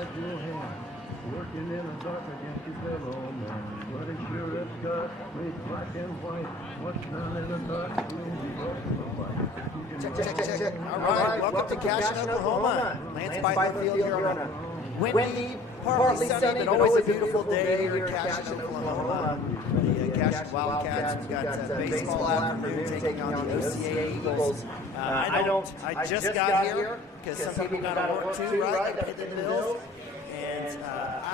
Working in the dark against your fellow man. What is your red sky made black and white? What's down in the dark will be brought to the light. Check. All right, welcome to Cashion, Oklahoma. Lance Byfield here on a windy, partly sunny, but always a beautiful day here at Cashion, Oklahoma. The Cashion Wildcats, we've got baseball afternoon taking on the OCA Eagles. I just got here because some people got to work too, right? They paid the bills. And I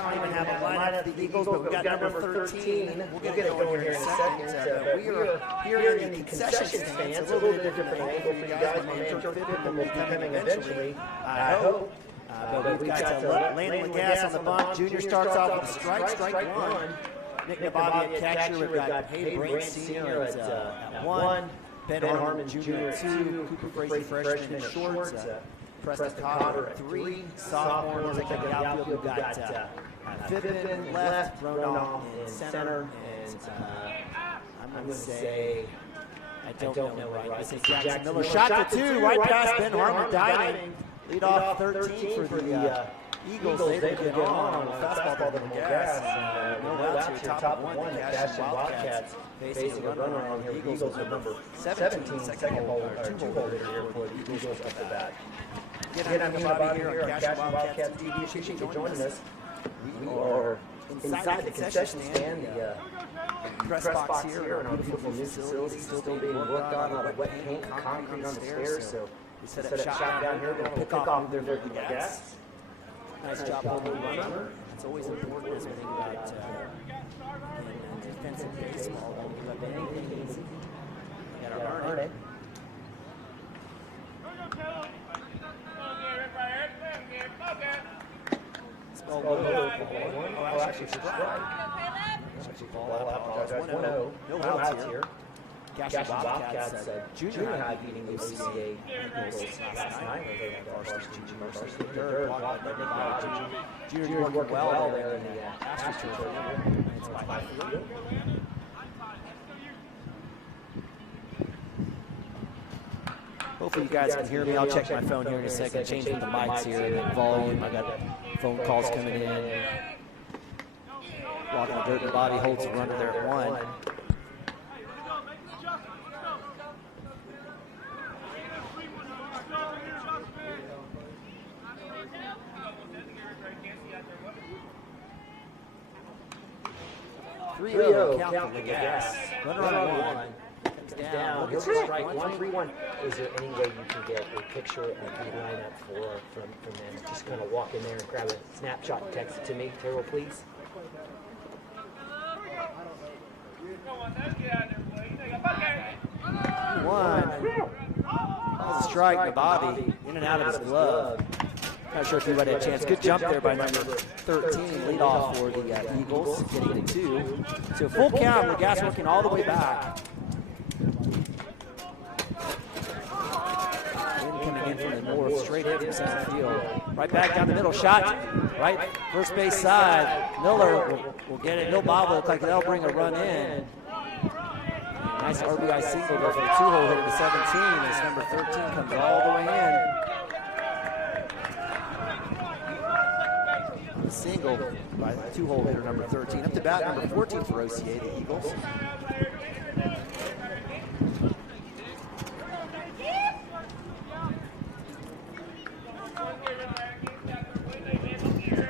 don't even have a lineup for the Eagles, but we've got number 13. We'll get it going here in a second. But we are here in the concession stands. A little bit different angle for you guys. My man Joe Pittman will be coming eventually, I hope. But we've got Landon Gas on the bump. Junior starts off with a strike one. Nick Nababi at catcher. We've got Hayden Brant Sr. at 1. Ben Harmon Jr. at 2. Cooper Frazee freshman in shorts. Preston Cotter at 3. Sophomores at the outfield. We've got Fippen left, Ronan in center, and I'm going to say, I don't know right. I say Jackson Miller shot to 2, right past Ben Harmon diving. Lead off 13 for the Eagles. They get on. Fastball to the gas. No outs here, top of 1. The Cashion Wildcats facing a runner on the Eagles with number 17, second hole, or 2-hole hitter here for the Eagles up the bat. Get on Nababi here on Cashion Wildcats TV. Appreciate you joining us. We are inside the concession stand, the press box here in our beautiful new facility, still being worked on. A lot of wet paint, concrete on the stairs. So we set up shop down here. We'll pick off their gas. Nice job holding the runner. It's always important as we think about defensive baseball. Don't give up anything easy. You gotta earn it. Actually, strike. No outs here. Cashion Wildcats junior high beating the OCA Eagles last night. Junior worked well there in the Astros. Hopefully you guys can hear me. I'll check my phone here in a second. Changing the mics here and the volume. I got phone calls coming in. Walking the dirt, the body holds a runner there at 1. Count for the gas. Runner on 1. Down. We'll get strike 1-3-1. Is there any way you can get a picture of the lineup from them? Just kind of walk in there and grab a snapshot and text it to me, Terrell, please. One. Strike, Nababi in and out of his glove. Not sure if he had a chance. Good jump there by number 13. Lead off for the Eagles, getting to 2. So full count. The gas working all the way back. Coming in from the north, straight in from center field. Right back down the middle, shot right first base side. Miller will get it. He'll bobble. Look like they'll bring a run in. Nice RBI single there for the 2-hole hitter to 17 as number 13 comes all the way in. Single by the 2-hole hitter number 13. Up to bat number 14 for OCA, the Eagles.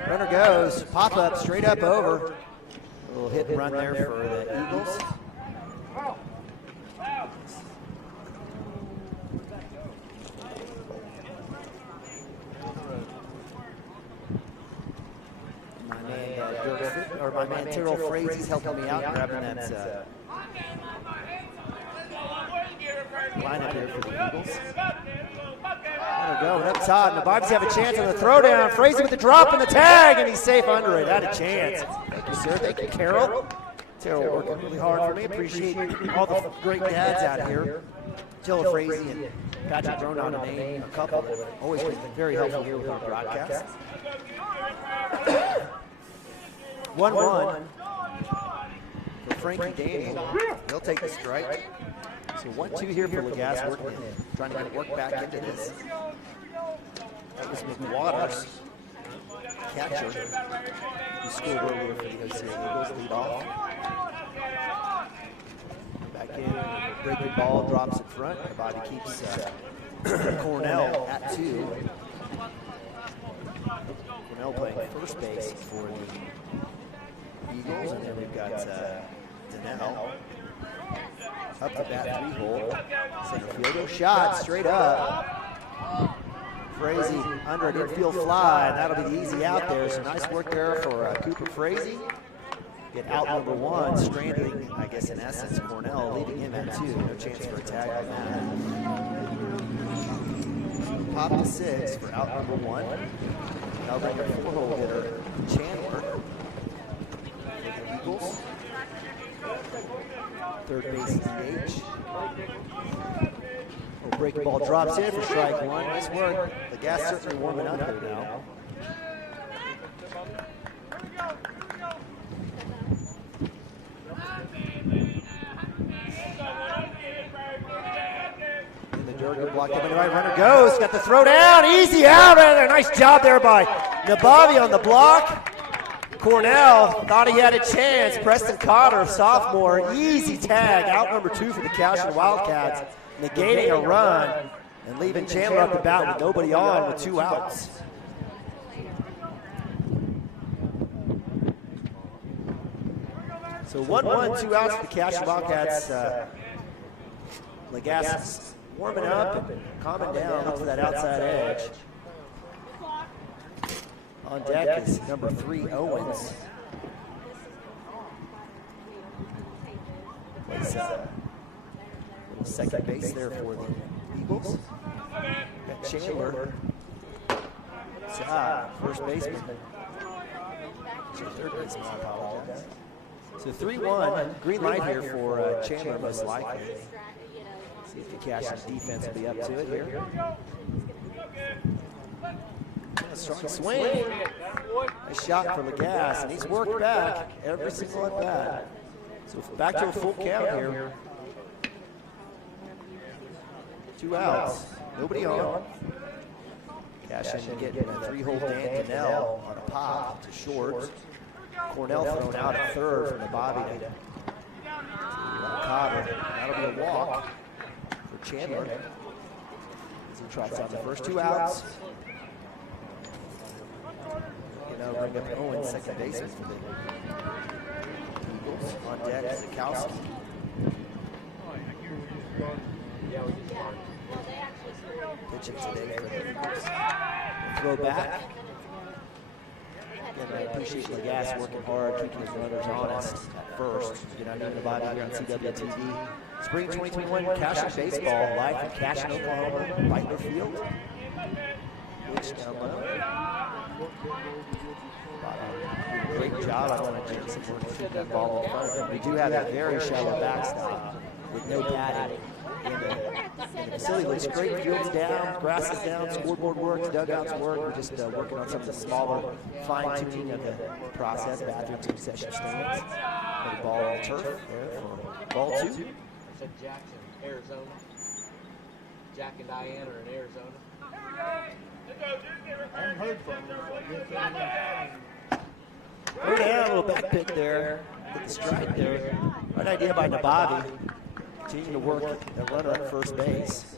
Runner goes, pop up, straight up over. A little hit and run there for the Eagles. My man Terrell Frazee's helping me out, grabbing that lineup here for the Eagles. There we go, and up top, the Bobbies have a chance on the throwdown. Frazee with the drop and the tag, and he's safe under it. Had a chance. Thank you, sir. Thank you, Carol. Terrell working really hard for me. Appreciate all the great dads out here. Jill Frazee and Patrick Ronan to name a couple. Always been very helpful here with our broadcast. 1-1 for Frankie Daniel. He'll take the strike. So 1-2 here for Legas, trying to get work back into this. That was McWaters. catcher who scored earlier for the OCA Eagles, lead off. Back in, breaking ball, drops in front. The body keeps Cornell at 2. Cornell playing first base for the Eagles, and then we've got Donnell up the bat 3 hole. Center fielder shot straight up. Frazee under an infield fly, and that'll be the easy out there. So nice work there for Cooper Frazee. Get out number 1, stranding, I guess in essence, Cornell, leaving him at 2. No chance for a tag on that. Pop to 6 for out number 1. Now bring your 4-hole hitter, Chandler, for the Eagles. Third base DH. Breaking ball drops in for strike 1. Nice work. The gas certainly warming up here now. In the dirt, good block coming right. Runner goes. Got the throw down. Easy out. Nice job there by Nabavi on the block. Cornell thought he had a chance. Preston Cotter, sophomore. Easy tag. Out number 2 for the Cashion Wildcats. Negating a run and leaving Chandler up the bat with nobody on with 2 outs. So 1-1, 2 outs for the Cashion Wildcats. Legas warming up and calming down up to that outside edge. On deck is number 3, Owens. Plays second base there for the Eagles. Got Chandler. First baseman. Third baseman, I apologize. So 3-1, green light here for Chandler most likely. See if the Cashion defense will be up to it here. Strong swing. A shot for Legas, and he's worked back every single at bat. So back to a full count here. 2 outs, nobody on. Cashion getting a 3-hole Dan Donnell on a pop to short. Cornell thrown out at third from the Bobby to Cotter. That'll be a walk for Chandler as he trots on the first 2 outs. Now bring up Owens, second baseman for the Eagles. On deck is Zakowski. Pitching today for the Eagles. Throw back. Again, I appreciate Legas working hard, keeping his runners honest at first. You know, I know the body here on CWTV. Spring 2021 Cashion baseball live from Cashion, Oklahoma, Beitler Field. Pitch down low. Great job. I want to Jensen to shoot that ball in front of him. We do have a very shallow backstop with no padding. And the facility looks great. Field's down, grass is down, scoreboard works, dugouts work. We're just working on some of the smaller fine-tuning of the process. Bathrooms, concession stands. Put the ball on the turf there for ball 2. I said Jackson, Arizona. Jack and Diane are in Arizona. I haven't heard from him. Throw down, a little back pick there. Get the strike there. Right idea by Nabavi. Continuing to work the runner at first base.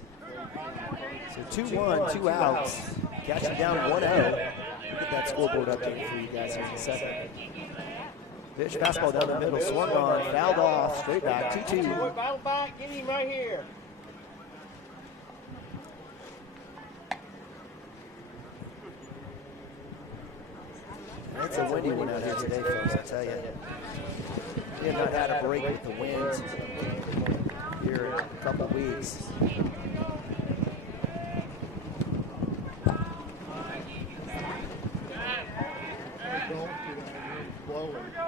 So 2-1, 2 outs. Cashion down 1-0. We'll get that scoreboard update for you guys here in a second. Pitch fastball down the middle, swung on, fouled off, straight back, 2-2. Battle back, get him right here. It's a windy one out here today, folks, I tell you. We have not had a break with the winds here in a couple of weeks.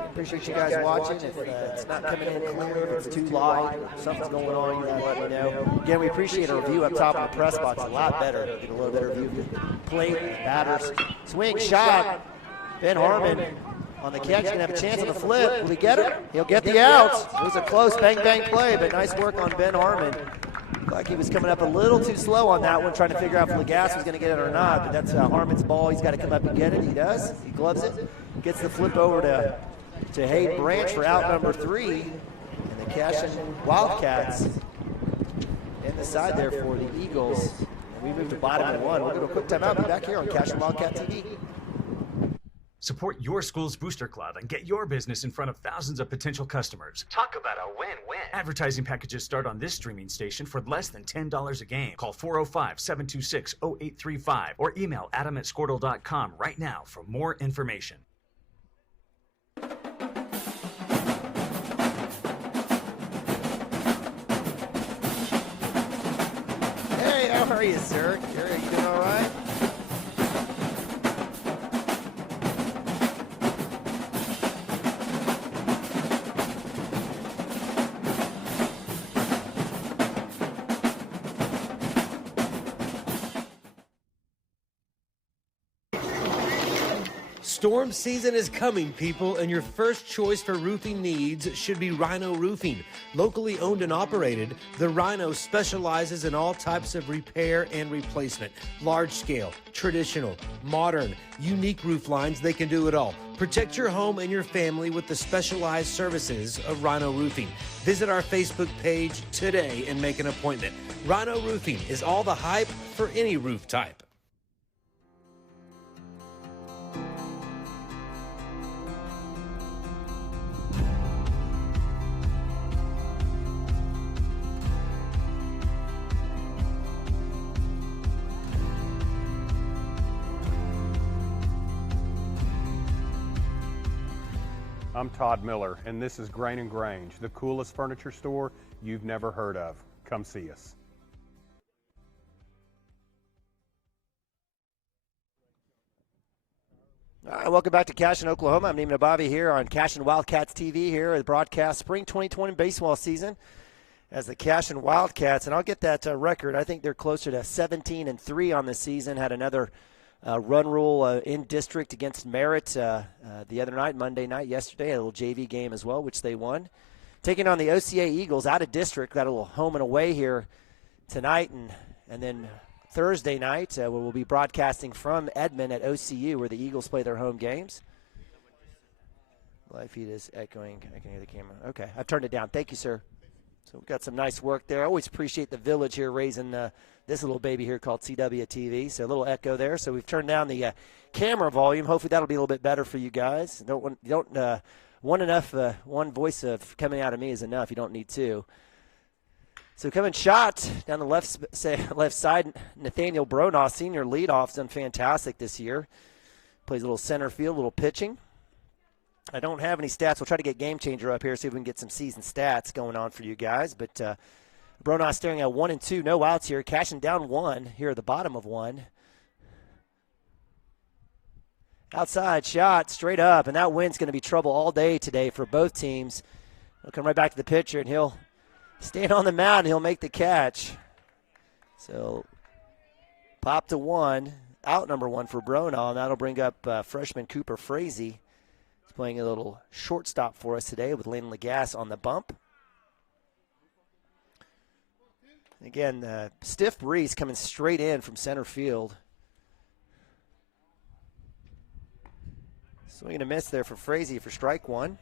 Appreciate you guys watching. If it's not coming in clear, if it's too light, something's going on, you gotta let me know. Again, we appreciate a review up top of the press box. A lot better. Get a little better view of the plate, batters. Swing, shot. Ben Harmon on the catch, gonna have a chance on the flip. Will he get it? He'll get the outs. It was a close bang-bang play, but nice work on Ben Harmon. Looked like he was coming up a little too slow on that one, trying to figure out if Legas was going to get it or not, but that's Harmon's ball. He's got to come up and get it. He does. He gloves it. Gets the flip over to Hayden Branch for out number 3. And the Cashion Wildcats in the side there for the Eagles. And we move to bottom of 1. We'll go to a quick timeout. Be back here on Cashion Wildcat TV. Support your school's booster club and get your business in front of thousands of potential customers. Talk about a win-win. Advertising packages start on this streaming station for less than $10 a game. Call 405-726-0835 or email adam@squirtle.com right now for more information. Hey, how are you, sir? Are you doing all right? Storm season is coming, people, and your first choice for roofing needs should be Rhino Roofing. Locally owned and operated, the Rhino specializes in all types of repair and replacement. Large scale, traditional, modern, unique roof lines, they can do it all. Protect your home and your family with the specialized services of Rhino Roofing. Visit our Facebook page today and make an appointment. Rhino Roofing is all the hype for any roof type. I'm Todd Miller, and this is Grain & Grange, the coolest furniture store you've never heard of. Come see us. All right, welcome back to Cashion, Oklahoma. I'm Neiman Abavi here on Cashion Wildcats TV here at the broadcast spring 2020 baseball season as the Cashion Wildcats. And I'll get that record. I think they're closer to 17-3 on the season. Had another run rule in district against Merritt the other night, Monday night, yesterday. A little JV game as well, which they won. Taking on the OCA Eagles out of district. Got a little home and away here tonight and then Thursday night where we'll be broadcasting from Edmond at OCU where the Eagles play their home games. Live feed is echoing. I can hear the camera. Okay, I've turned it down. Thank you, sir. So we've got some nice work there. I always appreciate the village here raising this little baby here called CWTV. So a little echo there. So we've turned down the camera volume. Hopefully that'll be a little bit better for you guys. One voice of coming out of me is enough. You don't need two. So coming shot down the left side, Nathaniel Bronaugh, senior leadoff, done fantastic this year. Plays a little center field, a little pitching. I don't have any stats. We'll try to get Game Changer up here, see if we can get some season stats going on for you guys. But Bronaugh staring at 1-2, no outs here. Cashion down 1 here at the bottom of 1. Outside shot, straight up, and that wind's going to be trouble all day today for both teams. He'll come right back to the pitcher, and he'll stand on the mound, and he'll make the catch. So pop to 1, out number 1 for Bronaugh, and that'll bring up freshman Cooper Frazee. He's playing a little shortstop for us today with Landon Legas on the bump. Again, stiff breeze coming straight in from center field. Swing and a miss there for Frazee for strike 1.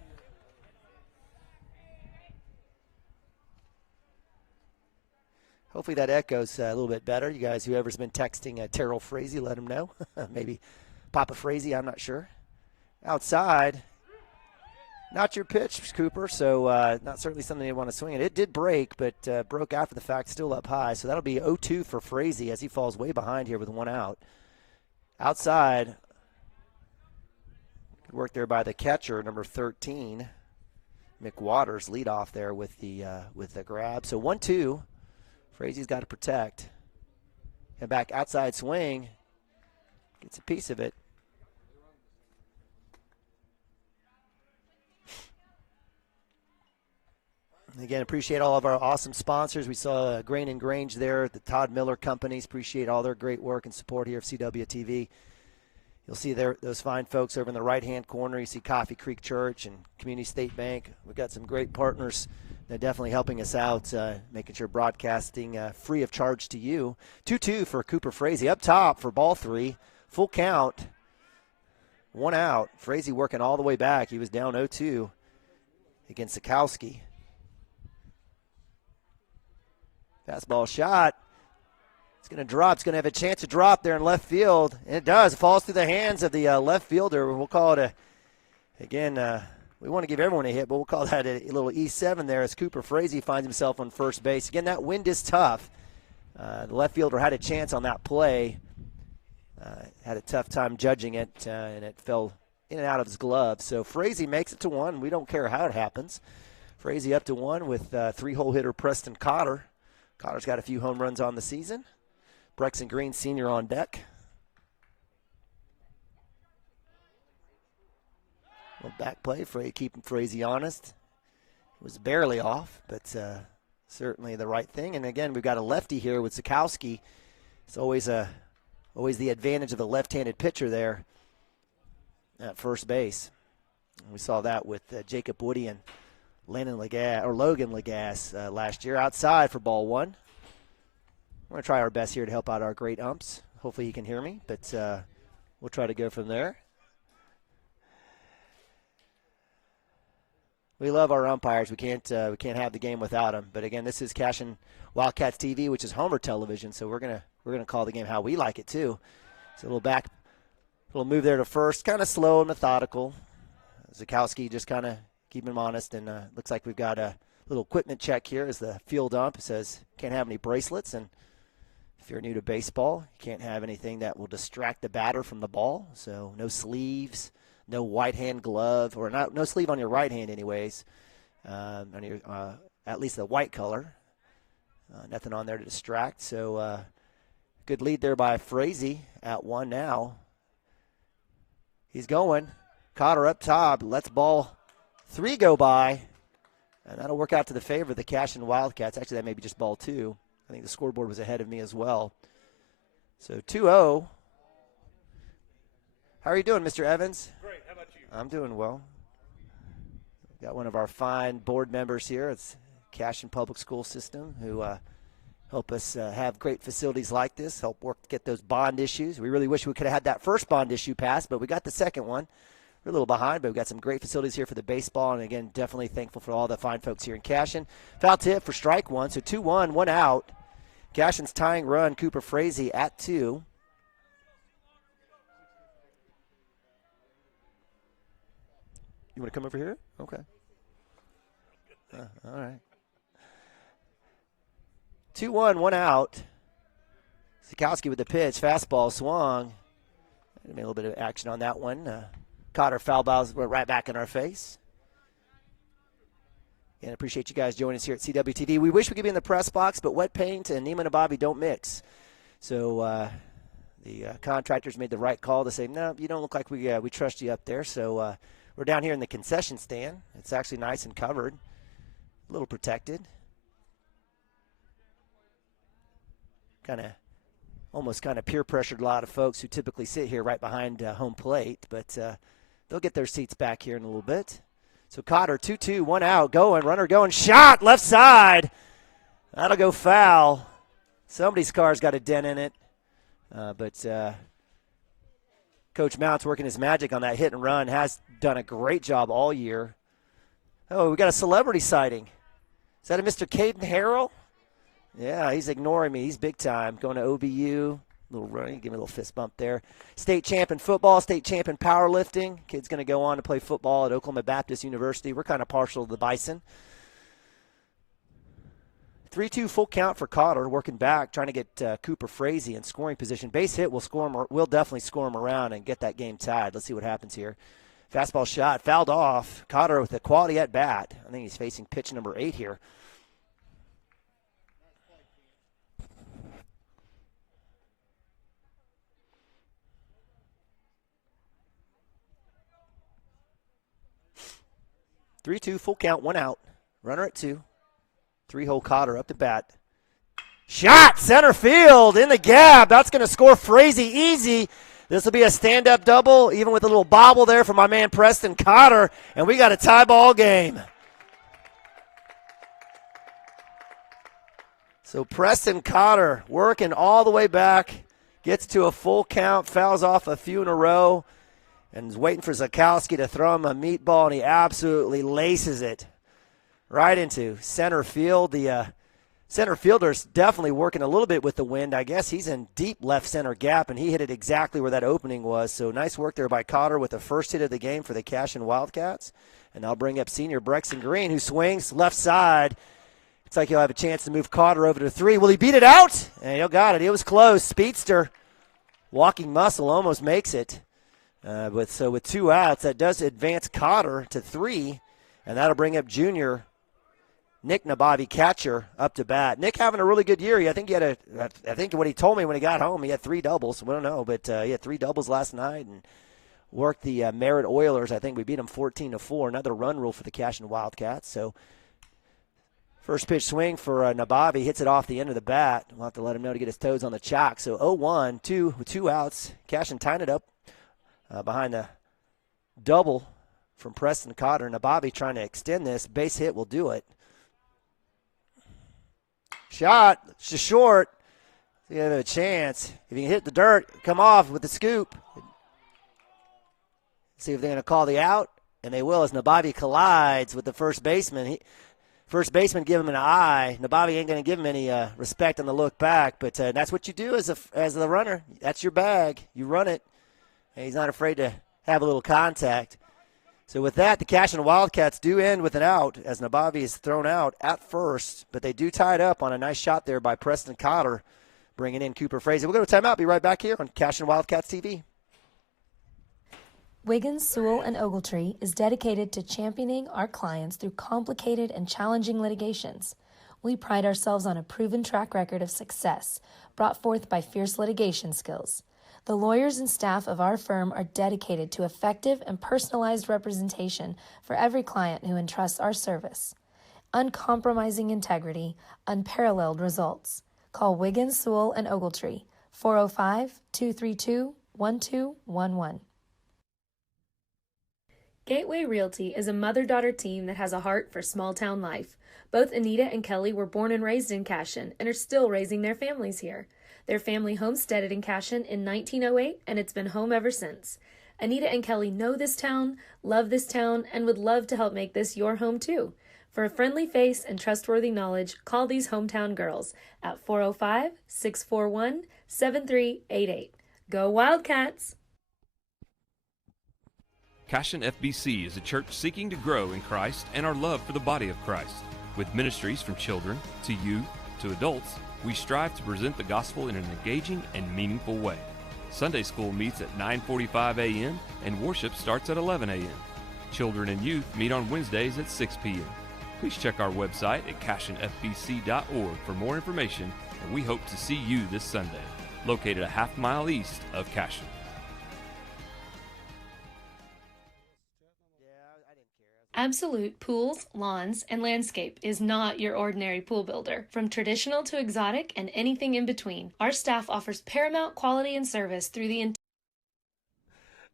Hopefully that echoes a little bit better. You guys, whoever's been texting Terrell Frazee, let him know. Maybe Papa Frazee, I'm not sure. Outside. Not your pitch, Cooper, so not certainly something you want to swing at. It did break, but broke after the fact, still up high. So that'll be 0-2 for Frazee as he falls way behind here with 1 out. Outside. Good work there by the catcher, number 13, Mick Waters, lead off there with the grab. So 1-2. Frazee's got to protect. And back outside swing. Gets a piece of it. Again, appreciate all of our awesome sponsors. We saw Grain & Grange there, the Todd Miller Companies. Appreciate all their great work and support here of CWTV. You'll see those fine folks over in the right-hand corner. You see Coffee Creek Church and Community State Bank. We've got some great partners They're definitely helping us out, making sure broadcasting free of charge to you. 2-2 for Cooper Frazee. Up top for ball 3. Full count. 1 out. Frazee working all the way back. He was down 0-2 against Sikowski. Fastball shot. It's going to drop. It's going to have a chance to drop there in left field. And it does. It falls through the hands of the left fielder. We'll call it we want to give everyone a hit, but we'll call that a little E7 there as Cooper Frazee finds himself on first base. Again, that wind is tough. The left fielder had a chance on that play. Had a tough time judging it, and it fell in and out of his glove. So Frazee makes it to 1. We don't care how it happens. Frazee up to 1 with 3-hole hitter Preston Cotter. Cotter's got a few home runs on the season. Brexton Green Sr. on deck. Well, back play, keeping Frazee honest. It was barely off, but certainly the right thing. And again, we've got a lefty here with Sikowski. It's always the advantage of the left-handed pitcher there at first base. And we saw that with Jacob Woody and Logan Lagasse last year. Outside for ball 1. We're going to try our best here to help out our great umps. Hopefully he can hear me, but we'll try to go from there. We love our umpires. We can't have the game without them. But again, this is Cashion Wildcats TV, which is Homer television. So we're gonna call the game how we like it too. So a little move there to first, kind of slow and methodical. Zakowski just kind of keeping him honest, and looks like we've got a little equipment check here as the field ump says can't have any bracelets, and if you're new to baseball, you can't have anything that will distract the batter from the ball. So no sleeves. No white hand glove, or no sleeve on your right hand anyways, on your, at least the white color. Nothing on there to distract. So good lead there by Frazee at 1 now. He's going. Cotter up top. Lets ball 3 go by. And that'll work out to the favor of the Cashion Wildcats. Actually, that may be just ball 2. I think the scoreboard was ahead of me as well. So 2-0. How are you doing, Mr. Evans? Great. How about you? I'm doing well. Got one of our fine board members here. It's Cashion Public School System who help us have great facilities like this, help work to get those bond issues. We really wish we could have had that first bond issue passed, but we got the second one. We're a little behind, but we've got some great facilities here for the baseball, and again, definitely thankful for all the fine folks here in Cashion. Foul tip for strike 1, so 2-1, 1 out. Cashion's tying run, Cooper Frazee at 2. You want to come over here? Okay. All right. 2-1, 1 out. Sikowski with the pitch. Fastball swung. Made a little bit of action on that one. Cotter foul balls went right back in our face. And I appreciate you guys joining us here at CWTV. We wish we could be in the press box, but wet paint and Neiman and Bobby don't mix. So the contractors made the right call to say, no, you don't look like we trust you up there. So we're down here in the concession stand. It's actually nice and covered, a little protected. Almost peer pressured a lot of folks who typically sit here right behind home plate, but they'll get their seats back here in a little bit. So Cotter, 2-2, 1 out, runner going, shot, left side. That'll go foul. Somebody's car's got a dent in it, but Coach Mount's working his magic on that hit and run, has done a great job all year. Oh, we got a celebrity sighting. Is that a Mr. Caden Harrell? Yeah, he's ignoring me. He's big time. Going to OBU. Little running. Give me a little fist bump there. State champ in football, state champ in powerlifting. Kid's going to go on to play football at Oklahoma Baptist University. We're kind of partial to the Bison. 3-2 full count for Cotter, working back, trying to get Cooper Frazee in scoring position. Base hit will definitely score him around and get that game tied. Let's see what happens here. Fastball shot, fouled off. Cotter with a quality at bat. I think he's facing pitch number 8 here. Three-two, full count, 1 out. Runner at 2. 3-hole Cotter up to bat. Shot, center field, in the gap. That's going to score Frazee easy. This will be a stand-up double, even with a little bobble there from my man Preston Cotter, and we got a tie ball game. So Preston Cotter working all the way back, gets to a full count, fouls off a few in a row, and is waiting for Zakowski to throw him a meatball, and he absolutely laces it right into center field. The center fielder's definitely working a little bit with the wind. I guess he's in deep left center gap, and he hit it exactly where that opening was. So nice work there by Cotter with the first hit of the game for the Cashion Wildcats. And I'll bring up senior Brexton Green, who swings left side. Looks like he'll have a chance to move Cotter over to 3. Will he beat it out? And he got it. It was close. Speedster, walking muscle, almost makes it. With 2 outs, that does advance Cotter to 3, and that'll bring up junior Nick Nabavi, catcher, up to bat. Nick having a really good year. I think what he told me when he got home, he had 3 doubles. We don't know, but he had 3 doubles last night and worked the Merritt Oilers. I think we beat them 14-4. Another run rule for the Cashion Wildcats. So first pitch swing for Nabavi, hits it off the end of the bat. We'll have to let him know to get his toes on the chalk. So 0-1, with 2 outs. Cashion tying it up behind the double from Preston Cotter. Nabavi trying to extend this. Base hit will do it. Shot, it's just short. You have a chance. If you can hit the dirt, come off with the scoop. See if they're going to call the out, and they will as Nabavi collides with the first baseman. First baseman give him an eye. Nabavi ain't going to give him any respect on the look back, but that's what you do as the runner. That's your bag. You run it, and he's not afraid to have a little contact. So with that, the Cashion Wildcats do end with an out as Nabavi is thrown out at first, but they do tie it up on a nice shot there by Preston Cotter, bringing in Cooper Fraser. We'll go to timeout. Be right back here on Cashion Wildcats TV. Wiggins, Sewell, and Ogletree is dedicated to championing our clients through complicated and challenging litigations. We pride ourselves on a proven track record of success brought forth by fierce litigation skills. The lawyers and staff of our firm are dedicated to effective and personalized representation for every client who entrusts our service. Uncompromising integrity, unparalleled results. Call Wiggins, Sewell, and Ogletree, 405-232-1211. Gateway Realty is a mother-daughter team that has a heart for small-town life. Both Anita and Kelly were born and raised in Cashion and are still raising their families here. Their family homesteaded in Cashion in 1908, and it's been home ever since. Anita and Kelly know this town, love this town, and would love to help make this your home too. For a friendly face and trustworthy knowledge, call these hometown girls at 405-641-7388. Go Wildcats! Cashion FBC is a church seeking to grow in Christ and our love for the body of Christ. With ministries from children to youth to adults, we strive to present the gospel in an engaging and meaningful way. Sunday school meets at 9:45 a.m. and worship starts at 11 a.m. Children and youth meet on Wednesdays at 6 p.m. Please check our website at cashionfbc.org for more information, and we hope to see you this Sunday, located a half-mile east of Cashion. Absolute Pools, Lawns, and Landscape is not your ordinary pool builder. From traditional to exotic and anything in between, our staff offers paramount quality and service through the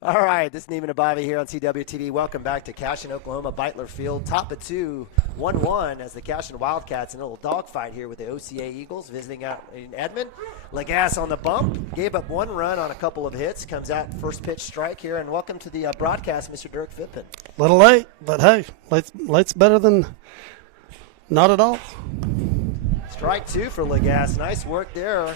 All right, this is Neiman Abavi here on CWTV. Welcome back to Cashion, Oklahoma, Beitler Field. Top of 2, 1-1 as the Cashion Wildcats in a little dogfight here with the OCA Eagles visiting out in Edmond. Lagasse on the bump, gave up 1 run on a couple of hits, comes out first pitch strike here, and welcome to the broadcast, Mr. Dirk Phippen. Little late, but hey, late's better than not at all. Strike 2 for Lagasse. Nice work there,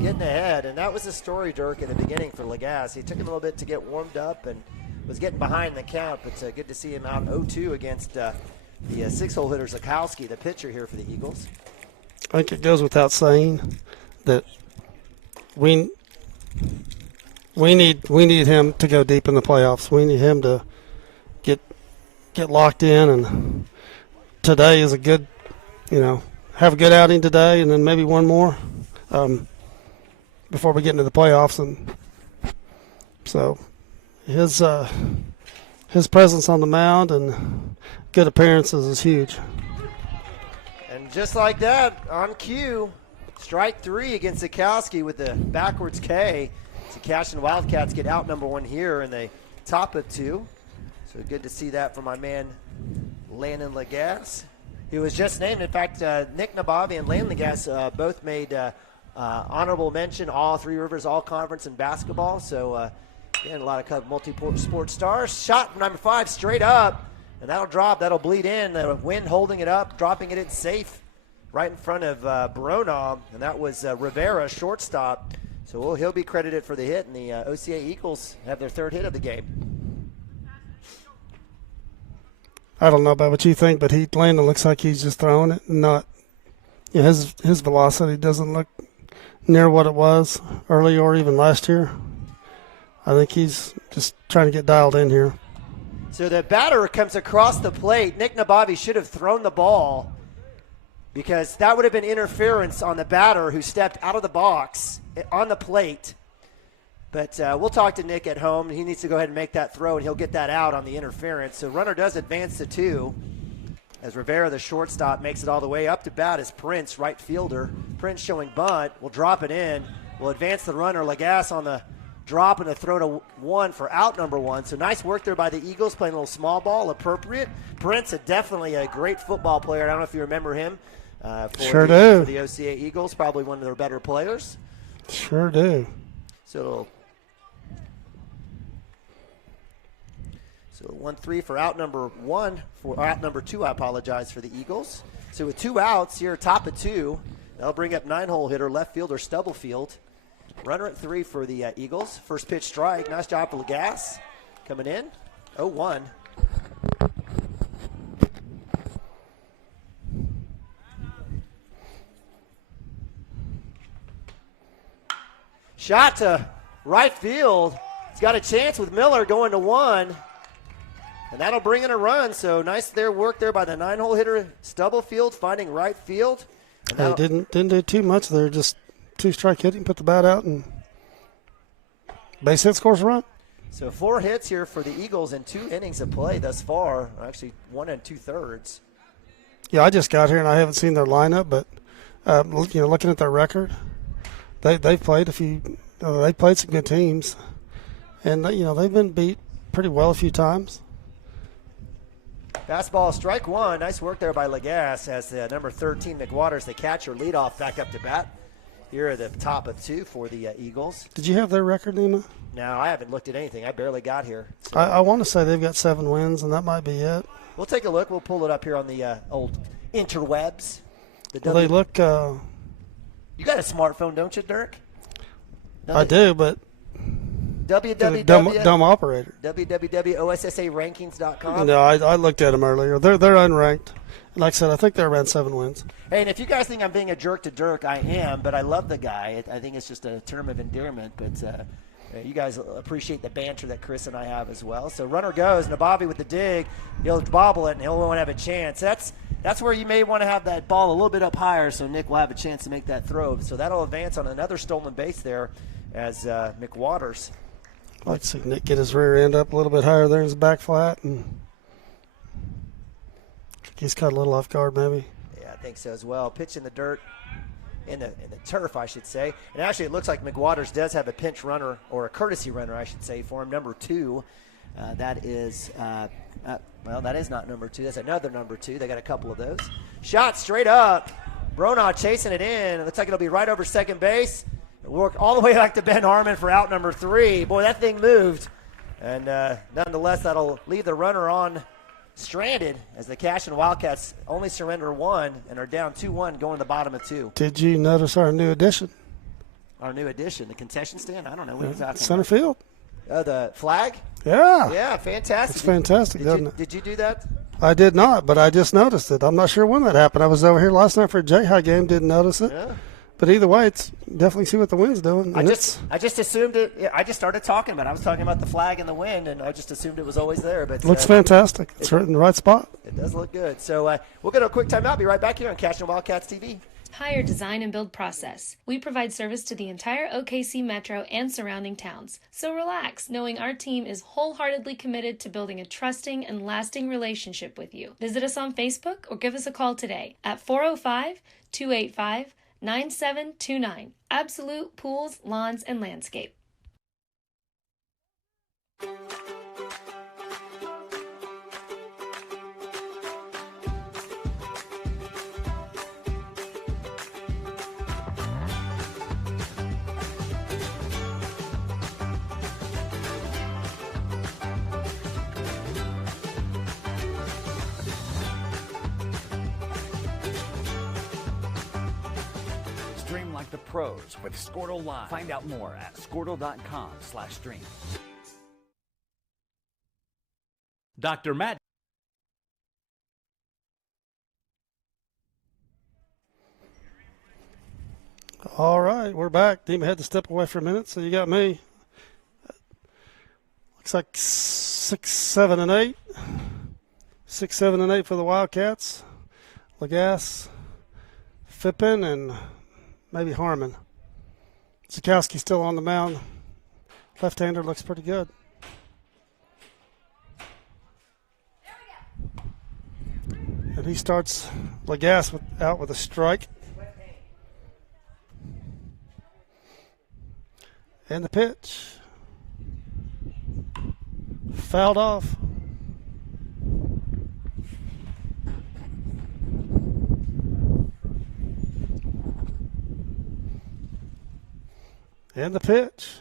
getting ahead. And that was the story, Dirk, in the beginning for Lagasse. He took him a little bit to get warmed up and was getting behind the count, but good to see him out 0-2 against the 6-hole hitter Zakowski, the pitcher here for the Eagles. I think it goes without saying that we need him to go deep in the playoffs. We need him to get locked in, and today is a good, have a good outing today, and then maybe one more before we get into the playoffs. And so his presence on the mound and good appearances is huge. And just like that, on cue, strike 3 against Zakowski with the backwards K. So Cashion Wildcats get out number 1 here, and they top of 2. So good to see that from my man Landon Lagasse. He was just named. In fact, Nick Nabavi and Lane Legas both made honorable mention, all Three Rivers All-Conference in basketball. So, again, a lot of multi-sport stars. Shot from number 5 straight up, and that'll drop. That'll bleed in. The wind holding it up, dropping it in safe right in front of Barona, and that was Rivera, shortstop. So he'll be credited for the hit, and the OCA Eagles have their 3rd hit of the game. I don't know about what you think, but Landon looks like he's just throwing it, and not. His velocity doesn't look near what it was early or even last year. I think he's just trying to get dialed in here. So the batter comes across the plate. Nick Nabavi should have thrown the ball because that would have been interference on the batter who stepped out of the box on the plate. But we'll talk to Nick at home. He needs to go ahead and make that throw, and he'll get that out on the interference. So runner does advance to 2 as Rivera, the shortstop, makes it all the way up to bat as Prince, right fielder. Prince showing bunt. Will drop it in. Will advance the runner. Legas on the drop and a throw to 1 for out number 1. So nice work there by the Eagles, playing a little small ball, appropriate. Prince, definitely a great football player. I don't know if you remember him. Sure do. For the OCA Eagles, probably one of their better players. Sure do. So 1-3 for out number 1, for out number 2, I apologize, for the Eagles. So with 2 outs here, top of 2, that'll bring up 9-hole hitter, left fielder Stubblefield. Runner at 3 for the Eagles. First pitch strike. Nice job for Legas. Coming in, 0-1. Shot to right field. He's got a chance with Miller going to 1. And that'll bring in a run. So nice work there by the 9-hole hitter, Stubblefield, finding right field. He didn't do too much there. Just 2-strike hitting, put the bat out, and base hit, scores a run. So 4 hits here for the Eagles in 2 innings of play thus far. Actually, 1 2/3. Yeah, I just got here and I haven't seen their lineup, but looking at their record, they've played a few. They played some good teams, and they've been beat pretty well a few times. Fastball, strike 1. Nice work there by Legas as the number 13 McWaters, the catcher, leadoff back up to bat. Here at the top of 2 for the Eagles. Did you have their record, Nima? No, I haven't looked at anything. I barely got here. So. I want to say they've got 7 wins, and that might be it. We'll take a look. We'll pull it up here on the old interwebs. They look. You got a smartphone, don't you, Dirk? I do, but dumb operator. www.ossarankings.com. No, I looked at them earlier. They're unranked. Like I said, I think they're around 7 wins. Hey, and if you guys think I'm being a jerk to Dirk, I am, but I love the guy. I think it's just a term of endearment, but you guys appreciate the banter that Chris and I have as well. So runner goes, Nabavi with the dig. He'll bobble it, and he'll won't have a chance. That's where you may want to have that ball a little bit up higher so Nick will have a chance to make that throw. So that'll advance on another stolen base there as McWaters. I'd like to see Nick get his rear end up a little bit higher there in his back flat, and he's caught a little off guard maybe. Yeah, I think so as well. Pitch in the dirt, in the turf, I should say. And actually, it looks like McWaters does have a pinch runner, or a courtesy runner, I should say, for him. Number 2, that is not number 2. That's another number 2. They got a couple of those. Shot straight up. Bronaugh chasing it in. It looks like it'll be right over second base. Work all the way back to Ben Harmon for out number 3. Boy, that thing moved. And nonetheless, that'll leave the runner on stranded as the Cashion Wildcats only surrender 1 and are down 2-1 going to the bottom of 2. Did you notice our new addition? Our new addition, the concession stand? I don't know what he's asking. Center field. Oh, the flag? Yeah. Yeah, fantastic. It's fantastic, doesn't it? Did you do that? I did not, but I just noticed it. I'm not sure when that happened. I was over here last night for a J-High game, didn't notice it. Yeah. But either way, it's definitely see what the wind's doing. I just assumed it. Yeah, I just started talking about it. I was talking about the flag and the wind, and I just assumed it was always there. But looks fantastic. It's right in the right spot. It does look good. So we'll go to a quick timeout. Be right back here on Cashion Wildcats TV. Hire, design, and build process. We provide service to the entire OKC metro and surrounding towns. So relax, knowing our team is wholeheartedly committed to building a trusting and lasting relationship with you. Visit us on Facebook or give us a call today at 405-285-9729. Absolute Pools, Lawns, and Landscape. the pros with Squirtle Live. Find out more at squirtle.com/stream. Dr. Matt. All right, we're back. Demon had to step away for a minute, so you got me. Looks like 6, 7, and 8. 6, 7, and 8 for the Wildcats. Lagasse, Fippen, and maybe Harmon. Zakowski still on the mound. Left-hander looks pretty good. And he starts Lagasse out with a strike. And the pitch. Fouled off. And the pitch.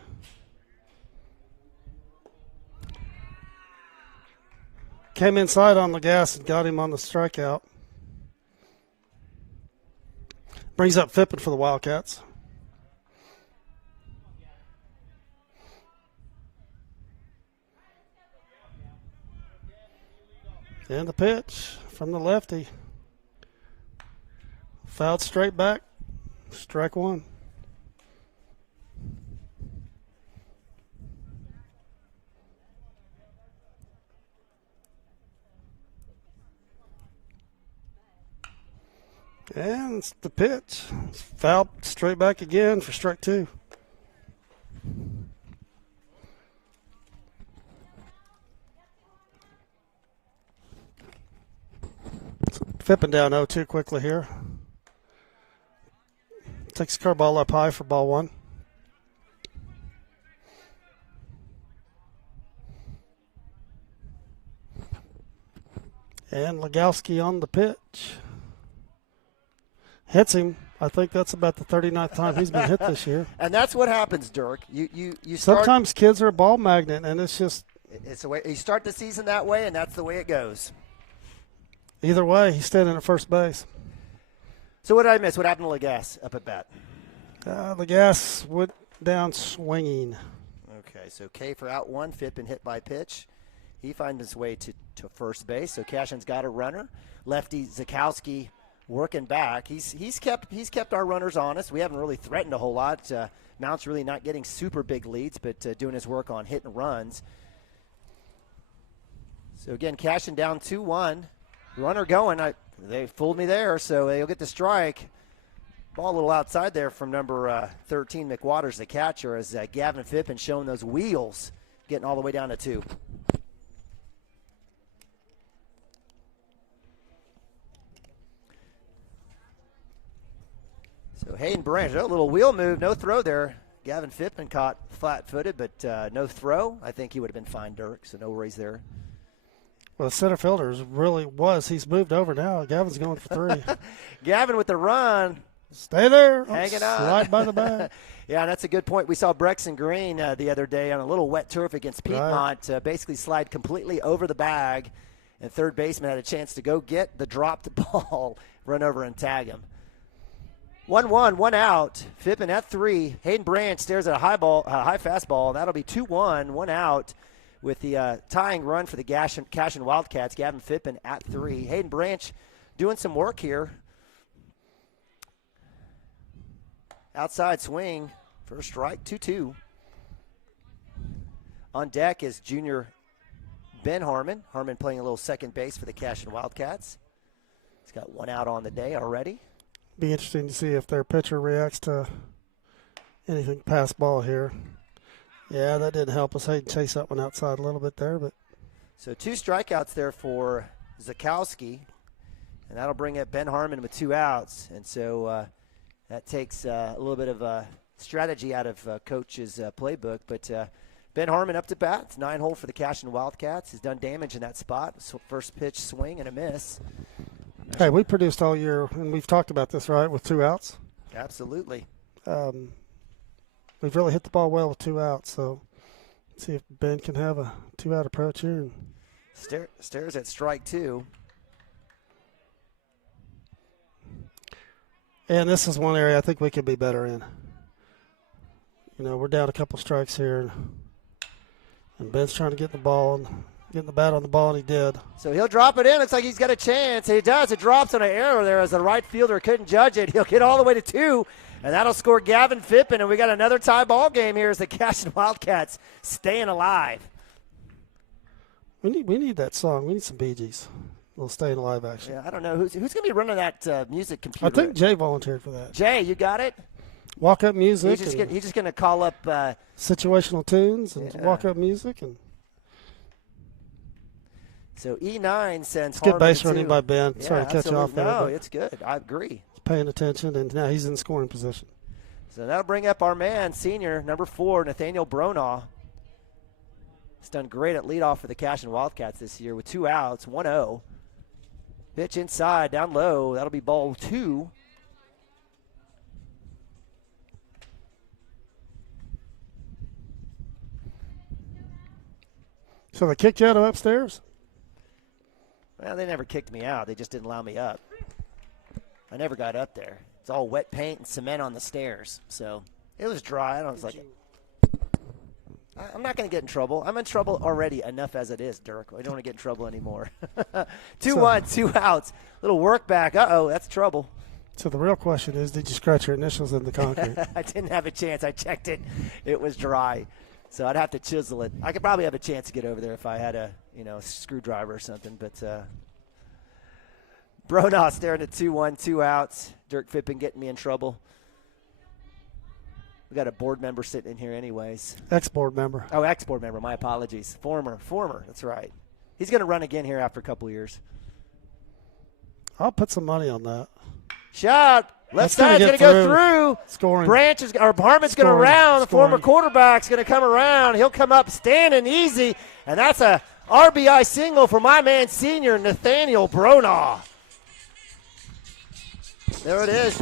Came inside on Lagasse and got him on the strikeout. Brings up Fippen for the Wildcats. And the pitch from the lefty. Fouled straight back. Strike one. And it's the pitch. It's fouled straight back again for strike two. Fippen down 0-2 quickly here. Takes the curve ball up high for ball one. And Legowski on the pitch. Hits him. I think that's about the 39th time he's been hit this year. And that's what happens, Dirk. You start, sometimes kids are a ball magnet, and it's just it's the way you start the season that way, and that's the way it goes. Either way, he's standing at first base. So what did I miss? What happened to Lagasse up at bat? Lagasse went down swinging. Okay, so K for out one. Fippen hit by pitch. He finds his way to first base. So Cashion's got a runner. Lefty Zakowski working back. He's kept our runners honest. We haven't really threatened a whole lot. Mount's really not getting super big leads, but doing his work on hit and runs. So again, Cashion down 2-1. Runner going. They fooled me there, so they'll get the strike. Ball a little outside there from number 13, McWaters, the catcher, as Gavin Fippen showing those wheels, getting all the way down to 2. So Hayden Branch, a little wheel move, no throw there. Gavin Fippen caught flat-footed, but no throw. I think he would have been fine, Dirk, so no worries there. Well, the center fielder really was. He's moved over now. Gavin's going for 3. Gavin with the run. Stay there. Hanging on. Slide by the bag. Yeah, that's a good point. We saw Brexton Green the other day on a little wet turf against Piedmont basically slide completely over the bag, and third baseman had a chance to go get the dropped ball, run over and tag him. 1-1, 1 out. Fippen at 3. Hayden Branch stares at a high fastball. That'll be 2-1, 1 out. With the tying run for the Cashion Wildcats, Gavin Fippen at 3. Hayden Branch doing some work here. Outside swing, first strike, 2-2. On deck is junior Ben Harmon. Harmon playing a little second base for the Cashion Wildcats. He's got 1 out on the day already. Be interesting to see if their pitcher reacts to anything past ball here. Yeah, that didn't help us. Hayden chase that one outside a little bit there, but so 2 strikeouts there for Zakowski, and that'll bring up Ben Harmon with 2 outs. And so that takes a little bit of strategy out of Coach's playbook. But Ben Harmon up to bat. It's 9-hole for the Cashion Wildcats. He's done damage in that spot. So first pitch swing and a miss. Hey, we produced all year, and we've talked about this, right, with 2 outs? Absolutely. We've really hit the ball well with 2 outs, so let's see if Ben can have a 2-out approach here. Stares at strike 2. And this is one area I think we could be better in. You know, we're down a couple strikes here, and Ben's trying to get the ball and getting the bat on the ball, and he did. So he'll drop it in. Looks like he's got a chance. He does. It drops on an error there as the right fielder couldn't judge it. He'll get all the way to 2, and that'll score Gavin Phippen, and we got another tie ball game here as the Cashion Wildcats staying alive. We need that song. We need some Bee Gees. A little Staying Alive action. Yeah, I don't know. Who's going to be running that music computer? I think Jay volunteered for that. Jay, you got it? Walk-up music. He's just going to call up situational tunes and walk-up music. And so E9 sends it's good base running by Ben. Yeah, Sorry to cut you off there. No, it's good. I agree. He's paying attention, and now he's in scoring position. So that'll bring up our man, senior, number 4, Nathaniel Bronaugh. He's done great at leadoff for the Cashion Wildcats this year with 2 outs, 1-0. Pitch inside, down low. That'll be ball 2. So they kicked you out of upstairs? Well, they never kicked me out. They just didn't allow me up. I never got up there. It's all wet paint and cement on the stairs. So it was dry. I was like, I'm not going to get in trouble. I'm in trouble already enough as it is, Dirk. I don't want to get in trouble anymore. 2-1, 2 outs. Little work back. Uh-oh, that's trouble. So the real question is, did you scratch your initials in the concrete? I didn't have a chance. I checked it. It was dry. So I'd have to chisel it. I could probably have a chance to get over there if I had a screwdriver or something. But Bronaugh staring at 2-1, 2 outs. Dirk Phippen getting me in trouble. We got a board member sitting in here anyways. Ex-board member. Oh, ex-board member. My apologies. Former. That's right. He's going to run again here after a couple of years. I'll put some money on that. Shot. Left side's going to go through. Scoring. Harmon's going to round. The former quarterback's going to come around. He'll come up standing easy. And that's a RBI single for my man, senior Nathaniel Bronaugh. There it is.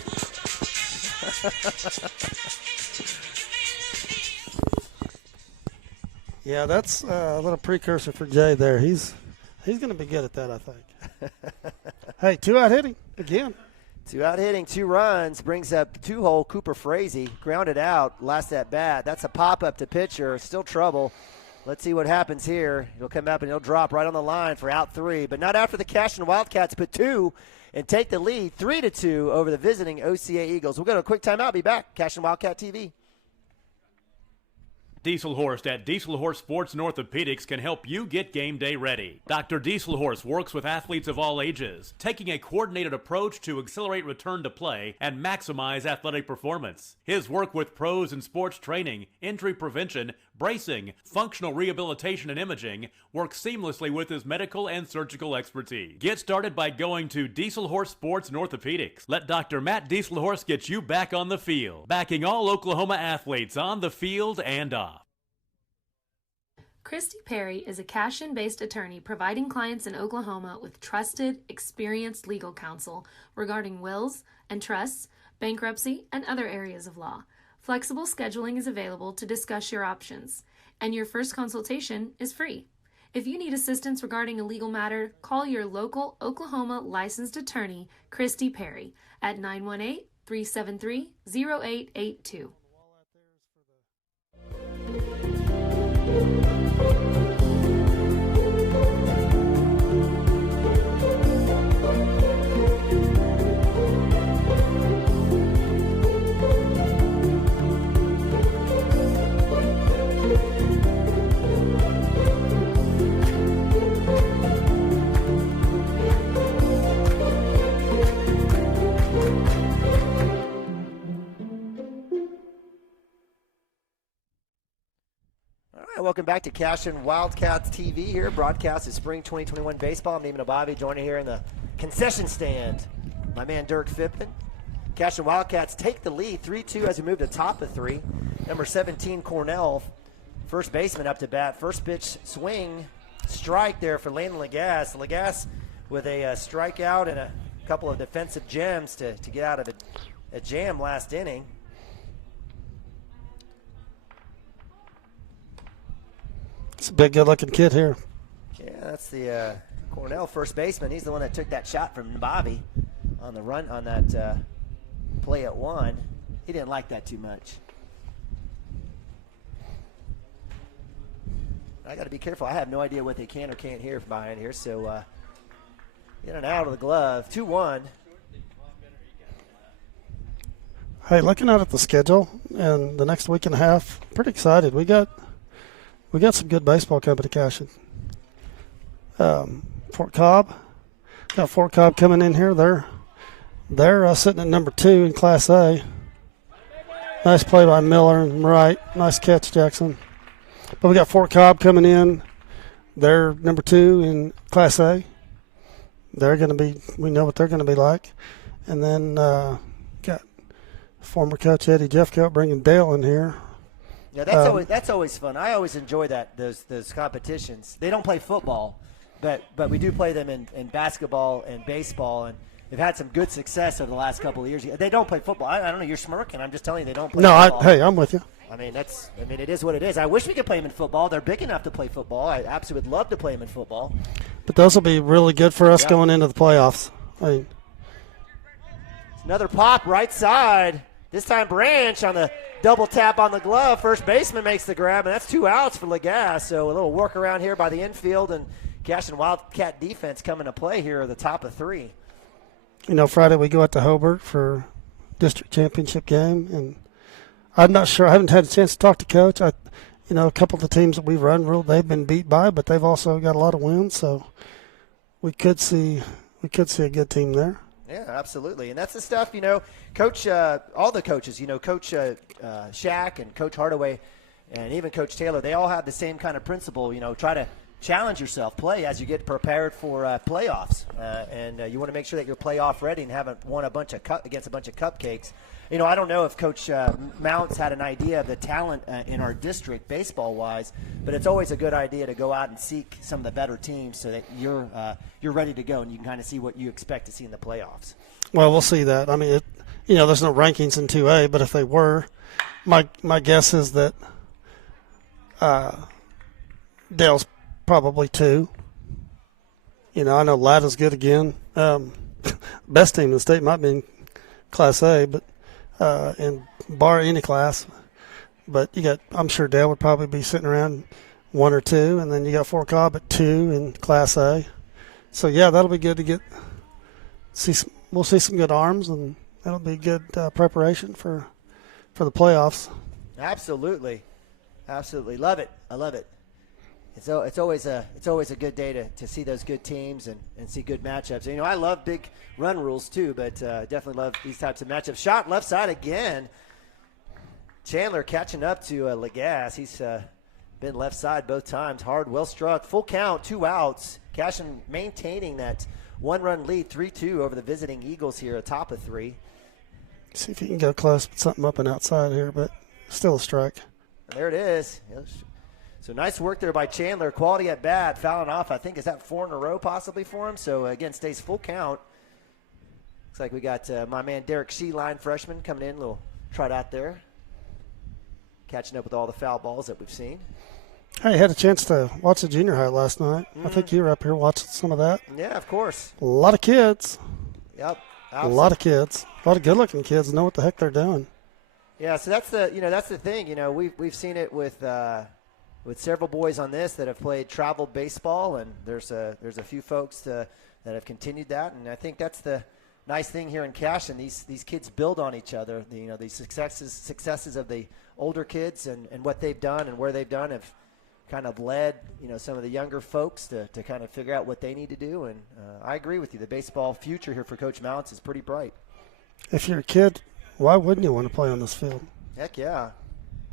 Yeah, that's a little precursor for Jay there. He's going to be good at that, I think. Hey, 2-out hitting again. 2-out hitting, 2 runs, brings up 2-hole Cooper Frazee. Grounded out, last at bat. That's a pop-up to pitcher. Still trouble. Let's see what happens here. He'll come up and he'll drop right on the line for out 3, but not after the Cashion Wildcats put 2 and take the lead 3-2 over the visiting OCA Eagles. We'll go to a quick timeout. Be back. Cashion Wildcat TV. Dieselhorst at Dieselhorst Sports and Orthopedics can help you get game day ready. Dr. Dieselhorst works with athletes of all ages, taking a coordinated approach to accelerate return to play and maximize athletic performance. His work with pros in sports training, injury prevention, bracing, functional rehabilitation, and imaging works seamlessly with his medical and surgical expertise. Get started by going to Dieselhorst Sports and Orthopedics. Let Dr. Matt Dieselhorst get you back on the field, backing all Oklahoma athletes on the field and off. Christy Perry is a Cashion-based attorney providing clients in Oklahoma with trusted, experienced legal counsel regarding wills and trusts, bankruptcy, and other areas of law. Flexible scheduling is available to discuss your options, and your first consultation is free. If you need assistance regarding a legal matter, call your local Oklahoma licensed attorney, Christy Perry, at 918-373-0882. Welcome back to Cashion Wildcats TV here. Broadcast is spring 2021 baseball. I'm Neiman Abavi, joining here in the concession stand. My man Dirk Phippen. Cashion Wildcats take the lead 3-2 as we move to top of 3. Number 17, Cornell, first baseman up to bat. First pitch swing, strike there for Landon Lagasse. Lagasse with a strikeout and a couple of defensive gems to get out of a jam last inning. It's a big, good-looking kid here. Yeah, that's the Cornell first baseman. He's the one that took that shot from Nabavi on the run on that play at 1. He didn't like that too much. I got to be careful. I have no idea what they can or can't hear from behind here. So in and out of the glove. 2-1. Hey, looking out at the schedule and the next week and a half, pretty excited. We got some good baseball coming to Cashion. Fort Cobb, got Fort Cobb coming in here. They're sitting at number 2 in Class A. Nice play by Miller and Wright. Nice catch, Jackson. But we got Fort Cobb coming in. They're number 2 in Class A. They're going to be. We know what they're going to be like. And then got former coach Eddie Jeffcoat bringing Dale in here. Yeah, that's always fun. I always enjoy those competitions. They don't play football, but we do play them in basketball and baseball, and they've had some good success over the last couple of years. They don't play football. I don't know. You're smirking. I'm just telling you they don't play football. Hey, I'm with you. I mean, it is what it is. I wish we could play them in football. They're big enough to play football. I absolutely would love to play them in football. But those will be really good for us going into the playoffs. I mean, another pop right side. This time Branch on the double tap on the glove. First baseman makes the grab, and that's 2 outs for Legas. So a little work around here by the infield, and Cashion Wildcat defense coming to play here at the top of 3. You know, Friday we go out to Hobart for district championship game, and I'm not sure. I haven't had a chance to talk to Coach. A couple of the teams that we've run, they've been beat by, but they've also got a lot of wins. So we could see a good team there. Yeah, absolutely. And that's the stuff, Coach, all the coaches, Coach Shack and Coach Hardaway and even Coach Taylor, they all have the same kind of principle, try to challenge yourself, play as you get prepared for playoffs. And you want to make sure that you're playoff ready and haven't won against a bunch of cupcakes. I don't know if Coach Mounts had an idea of the talent in our district baseball-wise, but it's always a good idea to go out and seek some of the better teams so that you're ready to go and you can kind of see what you expect to see in the playoffs. Well, we'll see that. I mean, there's no rankings in 2A, but if they were, my guess is that Dale's probably 2. I know Latta's good again. Best team in the state might be in Class A, but in bar any class. But I'm sure Dale would probably be sitting around 1 or 2, and then you got Fort Cobb at 2 in Class A. So yeah, that'll be good to we'll see some good arms, and that'll be good preparation for the playoffs. Absolutely, love it. I love it. It's always a good day to see those good teams and see good matchups. I love big run rules too, but definitely love these types of matchups. Shot left side again. Chandler catching up to Legas. He's been left side both times. Hard, well struck. Full count, 2 outs. Cashion maintaining that 1-run lead, 3-2 over the visiting Eagles here, atop of 3. See if you can go close, put something up and outside here, but still a strike. And there it is. So nice work there by Chandler. Quality at bat, fouling off. I think, is that 4 in a row possibly for him? So, again, stays full count. Looks like we got my man Derek Sheeline, freshman, coming in. A little trot out there. Catching up with all the foul balls that we've seen. Hey, had a chance to watch the junior high last night. I think you were up here watching some of that. Yeah, of course. A lot of kids. Yep. Absolutely. A lot of kids. A lot of good-looking kids know what the heck they're doing. Yeah, so that's the thing. We've seen it with several boys on this that have played travel baseball, and there's a few folks that have continued that, and I think that's the nice thing here in Cashion. These kids build on each other. These successes of the older kids and what they've done and where they've done have kind of led some of the younger folks to kind of figure out what they need to do. And I agree with you. The baseball future here for Coach Mounts is pretty bright. If you're a kid, why wouldn't you want to play on this field? Heck yeah.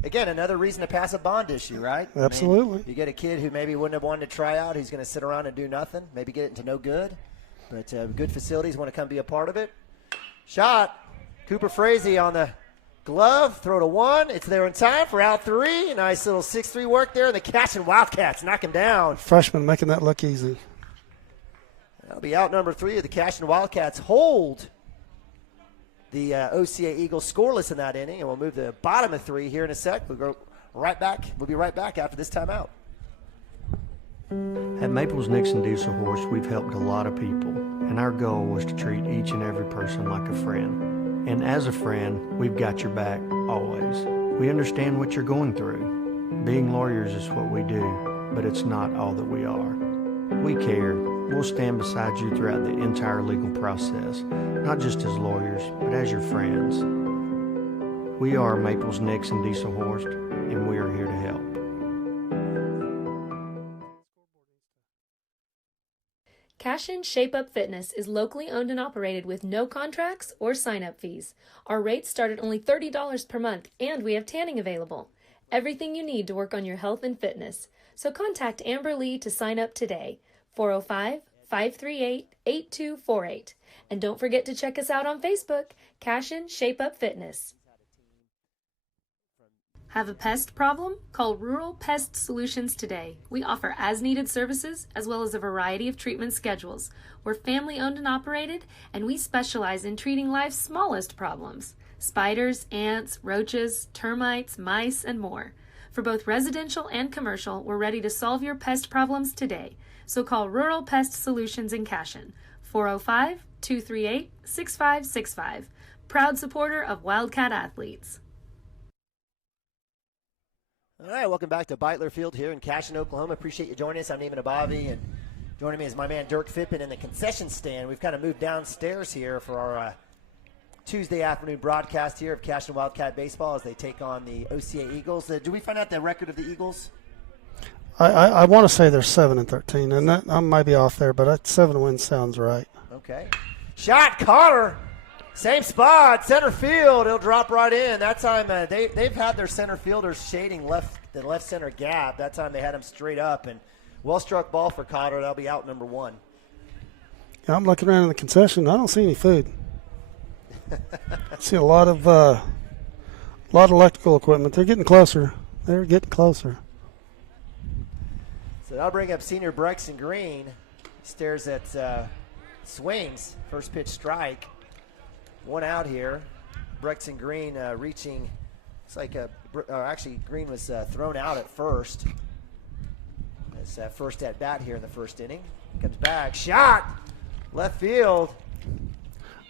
Again, another reason to pass a bond issue, right? Absolutely. I mean, you get a kid who maybe wouldn't have wanted to try out, who's going to sit around and do nothing, maybe get it into no good. But good facilities want to come be a part of it. Shot. Cooper Frazee on the glove. Throw to 1. It's there in time for out 3. Nice little 6-3 work there. And the Cashion Wildcats knock him down. Freshman making that look easy. That'll be out number 3 of the Cashion Wildcats. Hold the OCA Eagles scoreless in that inning, and we'll move to the bottom of 3 here in a sec. We'll go right back. We'll be right back after this timeout. At Maples Nixon Diesel Horse, we've helped a lot of people, and our goal was to treat each and every person like a friend. And as a friend, we've got your back always. We understand what you're going through. Being lawyers is what we do, but it's not all that we are. We care. We'll stand beside you throughout the entire legal process, not just as lawyers, but as your friends. We are Maples, Nix, and Dieselhorst, and we are here to help. Cashion Shape Up Fitness is locally owned and operated with no contracts or sign-up fees. Our rates start at only $30 per month, and we have tanning available. Everything you need to work on your health and fitness. So contact Amber Lee to sign up today. 405-538-8248. And don't forget to check us out on Facebook, Cashion Shape Up Fitness. Have a pest problem? Call Rural Pest Solutions today. We offer as-needed services as well as a variety of treatment schedules. We're family-owned and operated, and we specialize in treating life's smallest problems: spiders, ants, roaches, termites, mice, and more. For both residential and commercial, we're ready to solve your pest problems today. So call Rural Pest Solutions in Cashion, 405-238-6565. Proud supporter of Wildcat Athletes. All right, welcome back to Beitler Field here in Cashion, Oklahoma. Appreciate you joining us. I'm Neiman Abavi, and joining me is my man Dirk Fippen in the concession stand. We've kind of moved downstairs here for our Tuesday afternoon broadcast here of Cashion Wildcat Baseball as they take on the OCA Eagles. Did we find out the record of the Eagles? I want to say they're 7-13, and that, I might be off there, but 7 wins sounds right. Okay. Shot, Carter. Same spot, center field. It'll drop right in. That time they've had their center fielders shading the left center gap. That time they had him straight up, and well-struck ball for Cotter. That'll be out number 1. Yeah, I'm looking around in the concession. I don't see any food. I see a lot of electrical equipment. They're getting closer. They're getting closer. So that'll bring up senior Brexton Green. Stares at swings. First pitch strike. 1 out here. Brexton Green reaching. Looks like actually Green was thrown out at first. That's that first at bat here in the first inning. Comes back. Shot. Left field.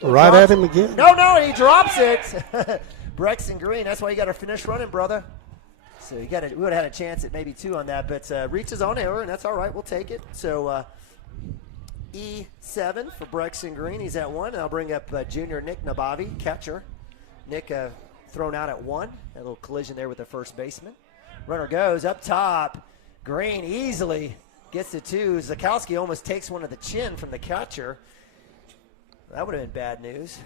Right at him again. No, he drops it. Brexton Green. That's why you got to finish running, brother. So we would have had a chance at maybe 2 on that, but reaches on error, and that's all right. We'll take it. So E7 for Brexton Green. He's at 1. And I'll bring up junior Nick Nabavi, catcher. Nick thrown out at 1. A little collision there with the first baseman. Runner goes up top. Green easily gets to 2. Zakowski almost takes one to the chin from the catcher. That would have been bad news.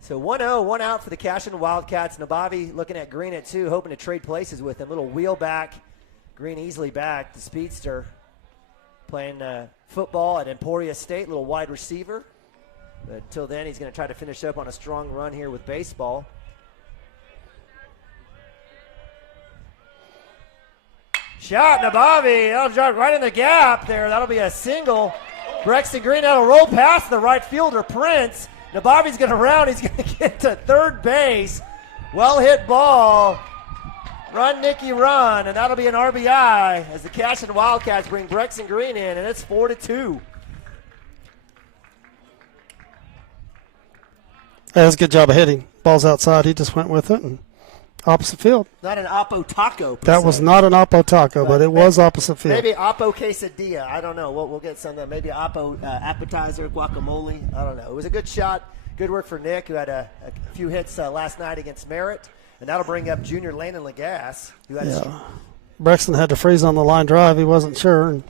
So 1-0, 1 out for the Cashion Wildcats. Nabavi looking at Green at 2, hoping to trade places with him. Little wheel back. Green easily back. The speedster playing football at Emporia State, little wide receiver. But until then, he's going to try to finish up on a strong run here with baseball. Shot, Nabavi. That'll drop right in the gap there. That'll be a single. Brexton Green, that'll roll past the right fielder, Prince. Nabavi's going to round. He's going to get to third base. Well hit ball. Run, Nicky, run. And that'll be an RBI as the Cashion Wildcats bring Brexton Green in, and it's 4-2. That's a good job of hitting. Ball's outside. He just went with it and opposite field. Not an Oppo taco. That was not an Oppo taco, but it was opposite field. Maybe Oppo quesadilla. I don't know. We'll get some. Maybe Oppo appetizer, guacamole. I don't know. It was a good shot. Good work for Nick, who had a few hits last night against Merritt. And that'll bring up junior Landon Lagasse, who had Brexton had to freeze on the line drive. He wasn't sure. And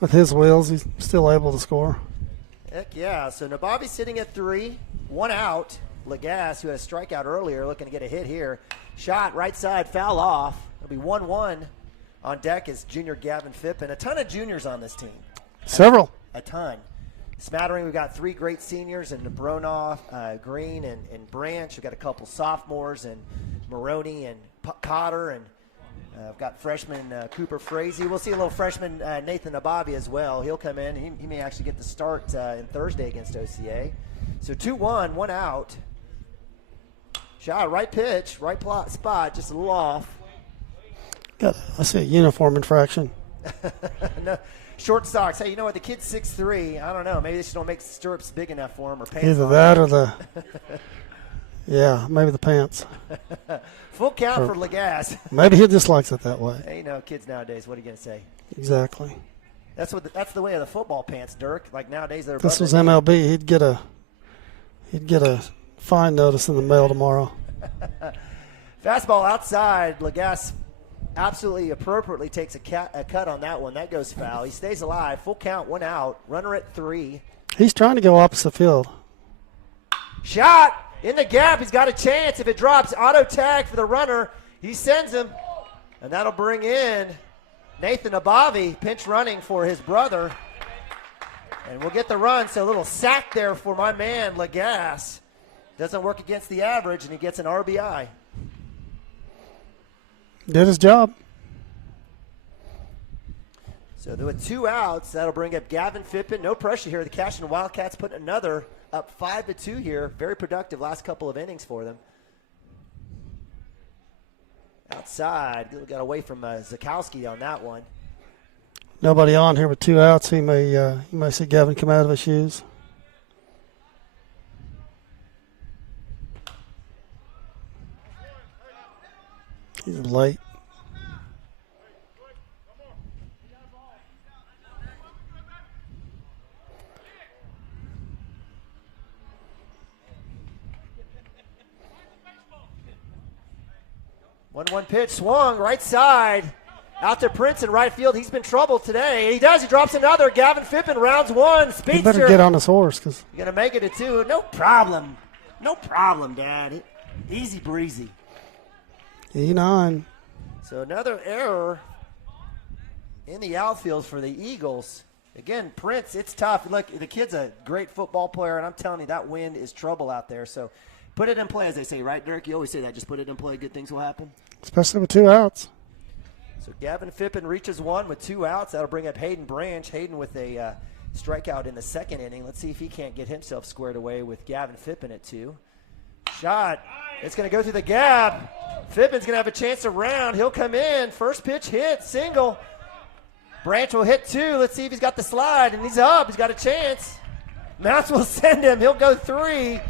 with his wheels, he's still able to score. Heck yeah. So Nabavi sitting at 3, 1 out. Lagasse, who had a strikeout earlier, looking to get a hit here. Shot right side, foul off. It'll be 1-1 on deck is junior Gavin Fippen. A ton of juniors on this team. Several. A ton. Smattering, we've got 3 great seniors in Bronoff, Green, and Branch. We've got a couple sophomores, and Maroney and Cotter, and I've got freshman Cooper Frazee. We'll see a little freshman Nathan Nabavi as well. He'll come in. He may actually get the start in Thursday against OCA. So 2-1, 1 out. Shot, right pitch, right spot, just a little off. I see a uniform infraction. No, Short socks. Hey, you know what? The kid's 6'3". I don't know. Maybe they just don't make stirrups big enough for him or pants. Either that or the yeah, maybe the pants. Full count for Lagasse. Maybe he just likes it that way. Hey, you know, kids nowadays, what are you going to say? Exactly. That's the way of the football pants, Dirk. Like nowadays they're This was MLB. He'd get a fine notice in the mail tomorrow. Fastball outside. Lagasse absolutely appropriately takes a cut on that one. That goes foul. He stays alive. Full count, 1 out. Runner at 3. He's trying to go opposite field. Shot in the gap. He's got a chance. If it drops, auto tag for the runner. He sends him, and that'll bring in Nathan Abavi, pinch running for his brother. And we'll get the run. So a little sack there for my man, Lagasse. Doesn't work against the average, and he gets an RBI. Did his job. So with 2 outs, that'll bring up Gavin Phippen. No pressure here. The Cashion Wildcats put another up 5-2 here. Very productive last couple of innings for them. Outside, got away from Zakowski on that one. Nobody on here with 2 outs. You may see Gavin come out of his shoes. He's late. One pitch swung right side out to Prince in right field. He's been troubled today. He does. He drops another. Gavin Phippen rounds 1. Speedster. He better get on his horse because you're gonna make it a 2. No problem. No problem, Dad. Easy breezy. E9. So another error in the outfield for the Eagles. Again, Prince, it's tough. Look, the kid's a great football player, and I'm telling you, that wind is trouble out there. So put it in play, as they say, right, Dirk? You always say that. Just put it in play. Good things will happen. Especially with 2 outs. So Gavin Phippen reaches 1 with 2 outs. That'll bring up Hayden Branch. Hayden with a strikeout in the second inning. Let's see if he can't get himself squared away with Gavin Phippen at 2. Shot. It's going to go through the gap. Phippen's going to have a chance to round. He'll come in. First pitch hit, single. Branch will hit 2. Let's see if he's got the slide, and he's up. He's got a chance. Mounts will send him. He'll go 3.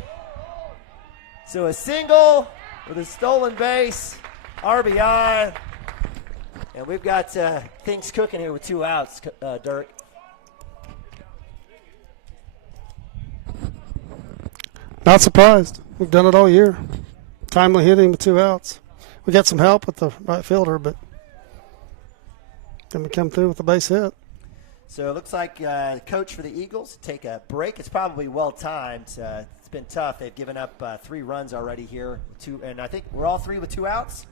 So a single with a stolen base, RBI. And we've got things cooking here with 2 outs, Dirk. Not surprised. We've done it all year. Timely hitting with 2 outs. We got some help with the right fielder, but then we come through with a base hit. So it looks like coach for the Eagles take a break. It's probably well timed. It's been tough. They've given up 3 runs already here. 2, and I think we're all 3 with 2 outs.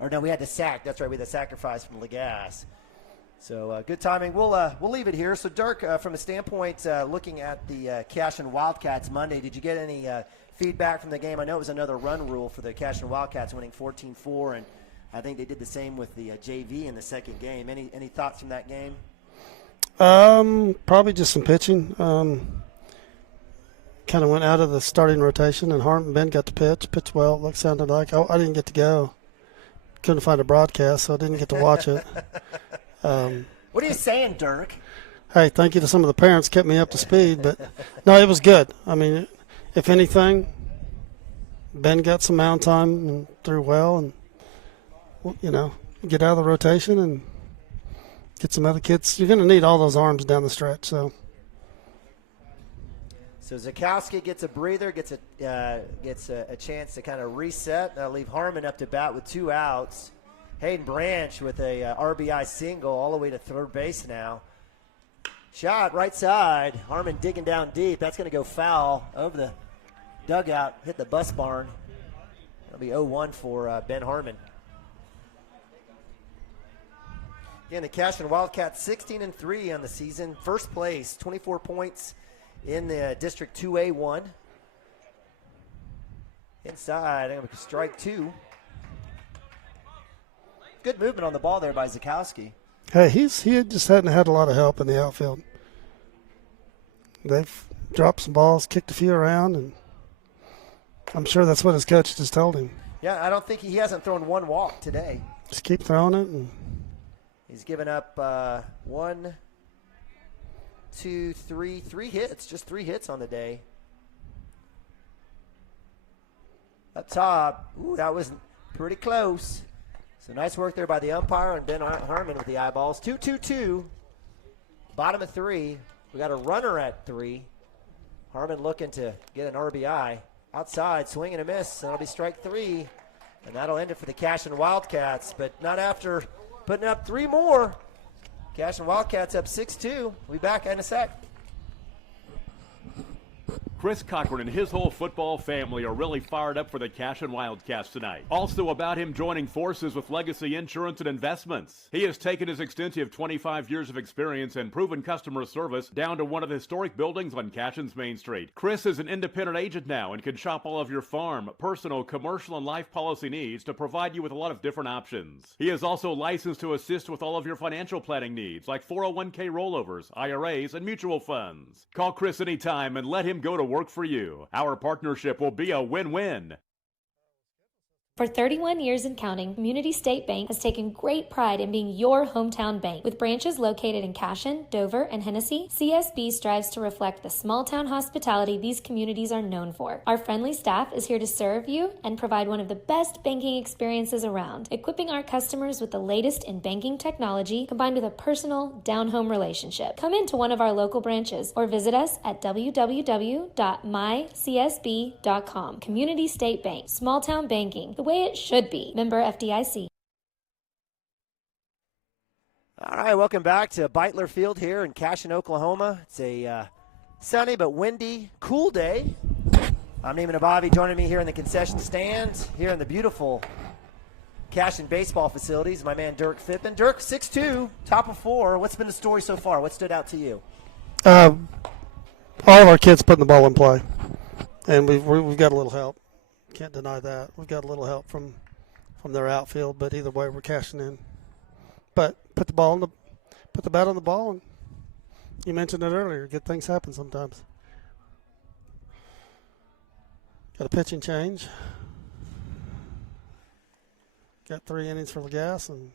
Or no, we had the sack. That's right, we had the sacrifice from Lagasse. So good timing. We'll leave it here. So Dirk, from a standpoint looking at the Cashion Wildcats Monday, did you get any feedback from the game? I know it was another run rule for the Cashion Wildcats, winning 14-4, and I think they did the same with the JV in the second game. Any thoughts from that game? Probably just some pitching. Kind of went out of the starting rotation, and Ben got to pitch well. It sounded like I didn't get to go. Couldn't find a broadcast, so I didn't get to watch it. What are you saying, Dirk? Hey, thank you to some of the parents, kept me up to speed. But, no, it was good. I mean, if anything, Ben got some mound time and threw well. And, get out of the rotation and get some other kids. You're going to need all those arms down the stretch. So Zakowski gets a breather, gets a chance to kind of reset. That'll leave Harmon up to bat with 2 outs. Hayden Branch with a RBI single all the way to third base now. Shot right side. Harmon digging down deep. That's going to go foul over the dugout, hit the bus barn. That'll be 0-1 for Ben Harmon. Again, the Cashion Wildcats 16-3 on the season. First place, 24 points in the District 2A1. Inside, I'm going to strike 2. Good movement on the ball there by Zakowski. Hey, he just hadn't had a lot of help in the outfield. They've dropped some balls, kicked a few around, and I'm sure that's what his coach just told him. Yeah, I don't think he hasn't thrown 1 walk today. Just keep throwing it. And he's given up 1, 2, 3 hits. Just 3 hits on the day. Up top, ooh, that was pretty close. So nice work there by the umpire and Ben Harmon with the eyeballs. 2-2-2. Bottom of 3. We got a runner at 3. Harmon looking to get an RBI. Outside, swing and a miss. That'll be strike 3. And that'll end it for the Cashion Wildcats, but not after putting up 3 more. Cashion Wildcats up 6-2. We'll be back in a sec. Chris Cochran and his whole football family are really fired up for the Cashion Wildcats tonight. Also about him joining forces with Legacy Insurance and Investments. He has taken his extensive 25 years of experience and proven customer service down to one of the historic buildings on Cashion's Main Street. Chris is an independent agent now and can shop all of your farm, personal, commercial, and life policy needs to provide you with a lot of different options. He is also licensed to assist with all of your financial planning needs like 401k rollovers, IRAs, and mutual funds. Call Chris anytime and let him go to work for you. Our partnership will be a win-win. For 31 years and counting, Community State Bank has taken great pride in being your hometown bank. With branches located in Cashion, Dover, and Hennessy, CSB strives to reflect the small-town hospitality these communities are known for. Our friendly staff is here to serve you and provide one of the best banking experiences around, equipping our customers with the latest in banking technology combined with a personal, down-home relationship. Come into one of our local branches or visit us at www.mycsb.com. Community State Bank, small-town banking, the way it should be. Member FDIC. All right, welcome back to Beitler Field here in Cashion, Oklahoma. It's a sunny but windy, cool day. I'm Neiman Abavi, joining me here in the concession stand here in the beautiful Cashion baseball facilities. My man Dirk Phippen. Dirk, 6'2", top of 4. What's been the story so far? What stood out to you? All of our kids putting the ball in play, and we've got a little help. Can't deny that. We've got a little help from their outfield, but either way, we're cashing in. But put the bat on the ball, and you mentioned it earlier. Good things happen sometimes. Got a pitching change. Got 3 innings for Legas, and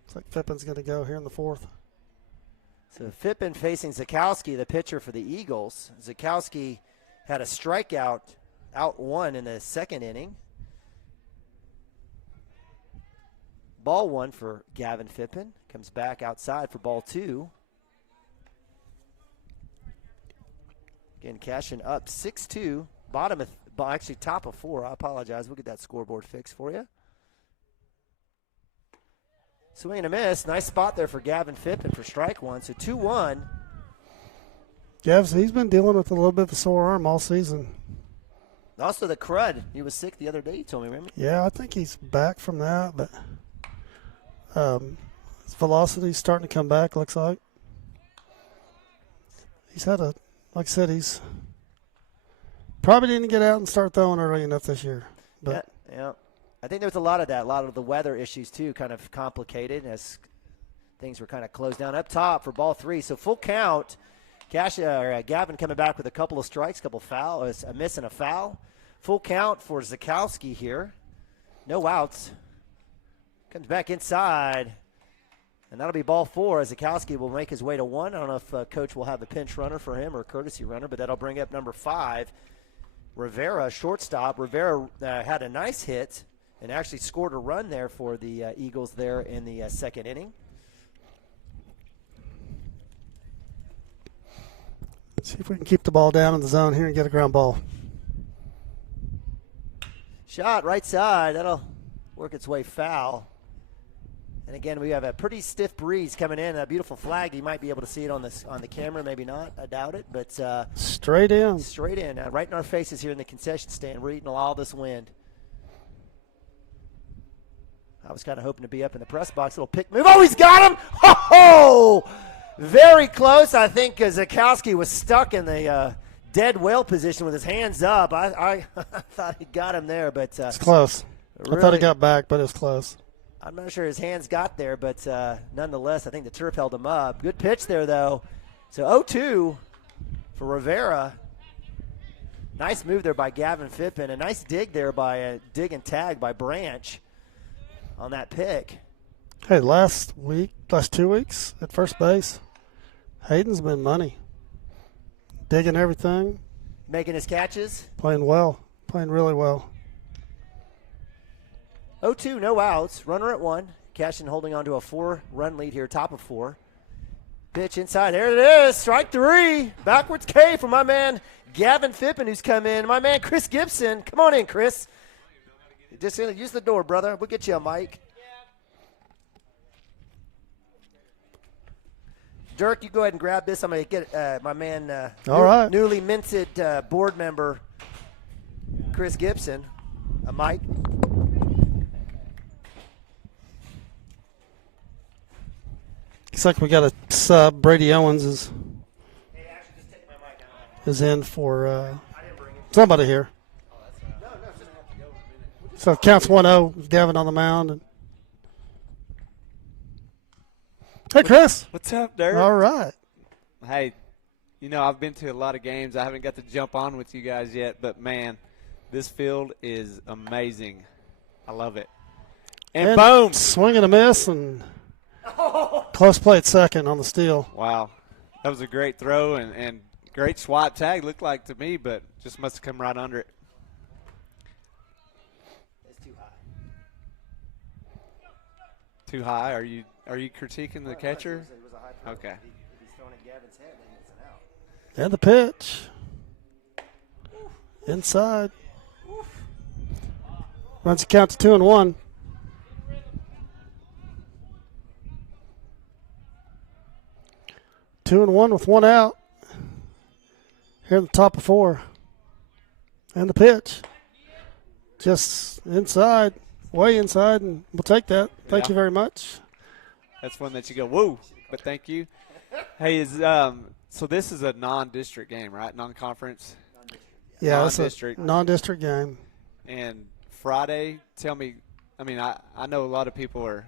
looks like Phippen's going to go here in the 4th. So Phippen facing Zakowski, the pitcher for the Eagles. Zakowski had a strikeout out 1 in the 2nd inning. Ball 1 for Gavin Phippen. Comes back outside for ball 2. Again, Cashion up 6-2. Actually top of 4. I apologize. We'll get that scoreboard fixed for you. Swing and a miss. Nice spot there for Gavin Phippen for strike 1. So 2-1. Gavs, he's been dealing with a little bit of a sore arm all season. Also the crud. He was sick the other day, you told me, remember? Yeah, I think he's back from that, but his velocity's starting to come back, looks like. He's had like I said, he's probably didn't get out and start throwing early enough this year. But yeah. I think there's a lot of that. A lot of the weather issues, too, kind of complicated as things were kind of closed down. Up top for ball 3. So full count. Gavin coming back with a couple of strikes, a miss and a foul. Full count for Zakowski here. No outs. Comes back inside. And that'll be ball 4 as Zakowski will make his way to 1. I don't know if Coach will have a pinch runner for him or a courtesy runner, but that'll bring up number 5. Rivera, shortstop. Rivera had a nice hit and actually scored a run there for the Eagles there in the 2nd inning. See if we can keep the ball down in the zone here and get a ground ball. Shot right side. That'll work its way foul. And again, we have a pretty stiff breeze coming in. A beautiful flag. You might be able to see it on the camera, maybe not. I doubt it. But straight in. Straight in. Right in our faces here in the concession stand. We're eating all this wind. I was kind of hoping to be up in the press box. Little pick move. Oh, he's got him! Ho-ho! Very close. I think Zakowski was stuck in the dead whale position with his hands up. I thought he got him there, but it's close. Really, I thought he got back, but it was close. I'm not sure his hands got there, but nonetheless, I think the turf held him up. Good pitch there, though. So 0-2 for Rivera. Nice move there by Gavin Phippen. A nice dig there by dig and tag by Branch on that pick. Hey, last 2 weeks at first base, Hayden's been money. Digging everything. Making his catches. Playing well. Playing really well. 0-2, no outs. Runner at 1. Cashion holding on to a 4-run lead here, top of 4. Pitch inside. There it is. Strike 3. Backwards K for my man Gavin Phippen, who's come in. My man Chris Gibson. Come on in, Chris. Just use the door, brother. We'll get you a mic. Dirk, you go ahead and grab this. I'm going to get my man, All right. newly minted board member, Chris Gibson, a mic. Looks like we got a sub. Brady Owens is in for somebody here. So it counts 1-0. Gavin on the mound. And hey, Chris. What's up, Dirk? All right. Hey, I've been to a lot of games. I haven't got to jump on with you guys yet, but, man, this field is amazing. I love it. And boom. Swing and a miss, and close play at second on the steal. Wow. That was a great throw and great swat tag, looked like to me, but just must have come right under it. It's too high. Too high? Are you critiquing the catcher? It was a high throw. Okay. If he's throwing at Gavin's head, then it's an out. And the pitch. Inside. Runs the count to 2-1. Two and one with 1 out. Here at the top of 4. And the pitch. Just inside, way inside, and we'll take that. Thank you very much. That's one that you go, woo, but thank you. Hey, so this is a non-district game, right? Non-conference? Yeah, it's non-district. a non-district game. And Friday, tell me, I know a lot of people are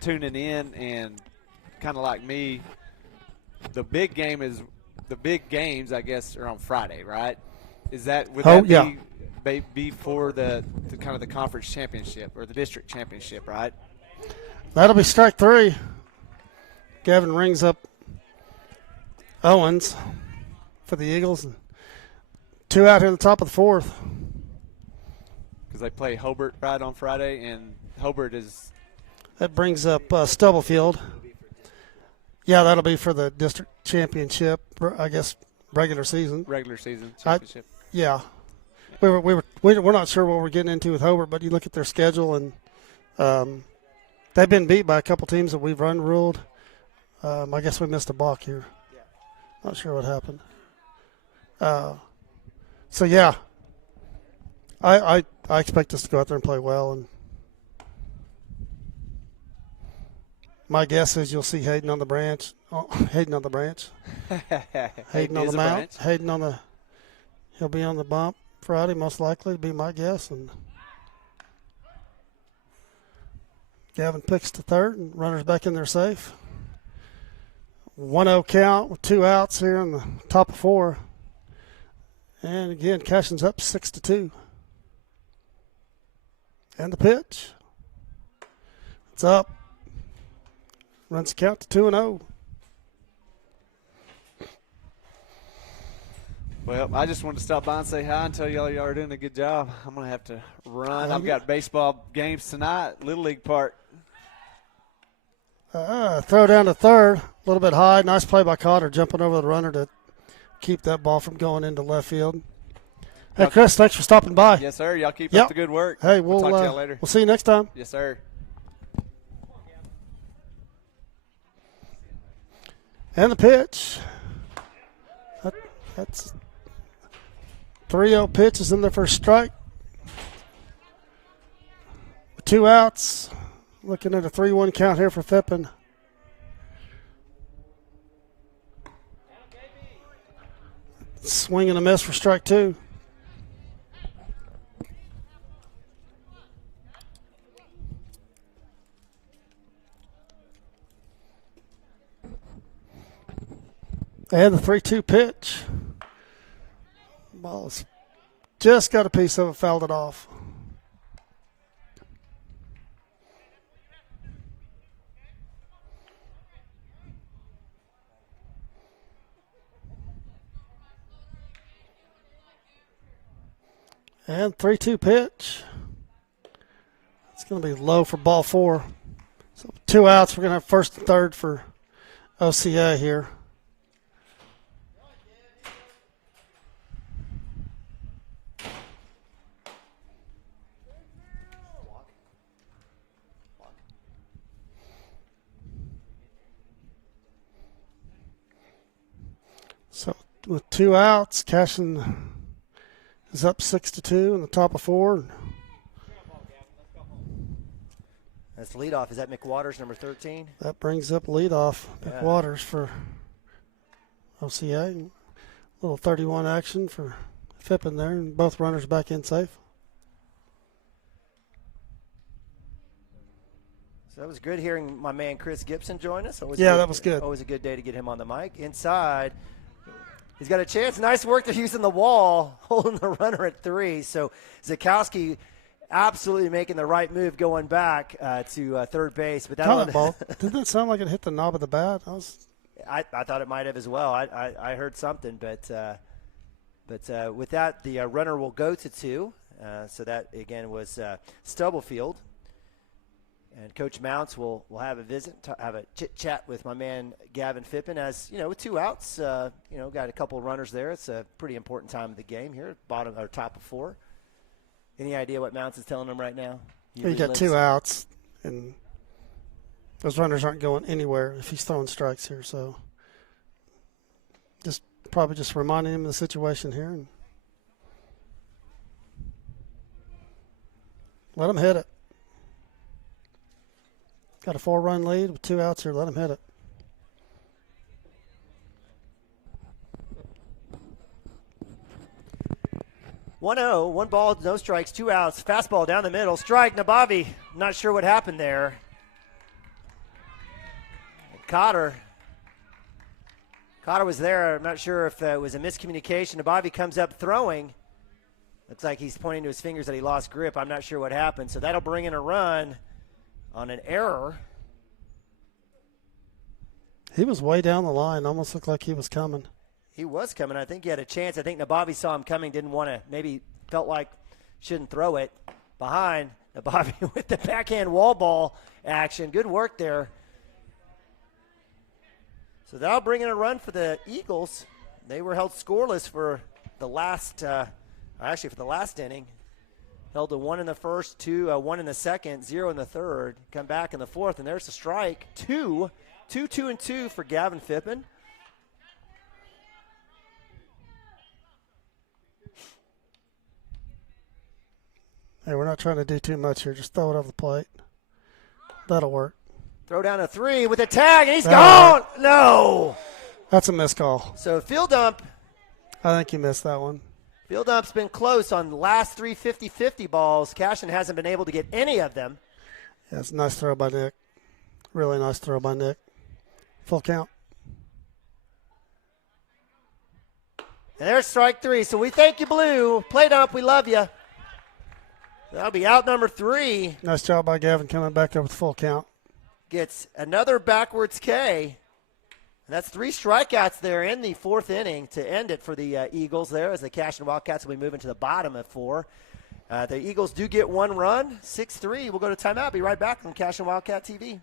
tuning in, and kind of like me, the big games, I guess, are on Friday, right? Would that be for the kind of the conference championship or the district championship, right? That'll be strike 3. Gavin rings up Owens for the Eagles. 2 out here in the top of the 4th. Because they play Hobart right on Friday, and Hobart is. That brings up Stubblefield. Yeah, that'll be for the district championship, I guess, regular season. Regular season championship. Yeah. We're not sure what we're getting into with Hobart, but you look at their schedule, and they've been beat by a couple teams that we've ruled. I guess we missed a balk here. Not sure what happened. So, yeah, I expect us to go out there and play well. And my guess is you'll see Hayden on the branch. Hayden on the branch. Hayden on the mount. Hayden on the – he'll be on the bump Friday, most likely, to be my guess. And Gavin picks to third, and runners back in there safe. 1-0 count with 2 outs here in the top of 4. And again, Cashion's up 6-2. And the pitch. It's up. Runs the count to 2-0. Well, I just wanted to stop by and say hi and tell y'all are doing a good job. I'm going to have to run. I've got baseball games tonight, Little League part. Throw down to third. A little bit high. Nice play by Cotter, jumping over the runner to keep that ball from going into left field. Hey, Chris, thanks for stopping by. Yes, sir. Y'all keep up the good work. Hey, we'll talk to y'all later. We'll see you next time. Yes, sir. And the pitch. That's 3-0 pitch is in there for a strike. With 2 outs. Looking at a 3-1 count here for Phippen. Swing and a miss for strike 2. And the 3-2 pitch. Ball's just got a piece of it, fouled it off. And 3-2 pitch. It's going to be low for ball 4. So 2 outs. We're going to have first and third for OCA here. So with 2 outs, Cashion is up 6-2 in the top of 4. That's the leadoff. Is that McWaters, number 13? That brings up leadoff Yeah. McWaters for OCA. Little 31 action for Fippen there, and both runners back in safe. So that was good hearing my man Chris Gibson join us. That was good. Always a good day to get him on the mic. Inside, he's got a chance. Nice work to using the wall, holding the runner at 3. So Zukowski absolutely making the right move going back to third base. But that ball, didn't that sound like it hit the knob of the bat? I thought it might have as well. I heard something, but with that, the runner will go to 2. So that, again, was Stubblefield. And Coach Mounts will have a visit, have a chit-chat with my man Gavin Fippen. As, with 2 outs, got a couple of runners there. It's a pretty important time of the game here, bottom or top of 4. Any idea what Mounts is telling them right now? You got 2 outs, and those runners aren't going anywhere if he's throwing strikes here. So probably just reminding him of the situation here. And let him hit it. Got a 4-run lead with 2 outs here. Let him hit it. One 1 no strikes, 2 outs. Fastball down the middle. Strike, Nabavi. Not sure what happened there. Cotter was there. I'm not sure if it was a miscommunication. Nabavi comes up throwing. Looks like he's pointing to his fingers that he lost grip. I'm not sure what happened. So that'll bring in a run on an error. He was way down the line. Almost looked like he was coming. He was coming. I think he had a chance. I think Nabavi saw him coming, didn't want to, maybe felt like shouldn't throw it. Behind Nabavi with the backhand wall ball action. Good work there. So that'll bring in a run for the Eagles. They were held scoreless for the last, for the last inning. Held to 1 in the first, 1 in the second, 0 in the third. Come back in the fourth, and there's a strike. 2 for Gavin Fippen. Hey, we're not trying to do too much here. Just throw it over the plate. That'll work. Throw down a 3 with a tag, and he's gone. No. That's a missed call. So field dump. I think you missed that one. Field dump's been close on the last 3 50-50 balls. Cashion hasn't been able to get any of them. Yeah, it's a nice throw by Nick. Really nice throw by Nick. Full count. And there's strike 3. So we thank you, Blue. Play dump, we love you. That'll be out number 3. Nice job by Gavin coming back up with full count. Gets another backwards K. And that's 3 strikeouts there in the 4th inning to end it for the Eagles there, as the Cashion Wildcats will be moving to the bottom of 4. The Eagles do get 1 run, 6-3. We'll go to timeout. Be right back on Cashion Wildcat TV.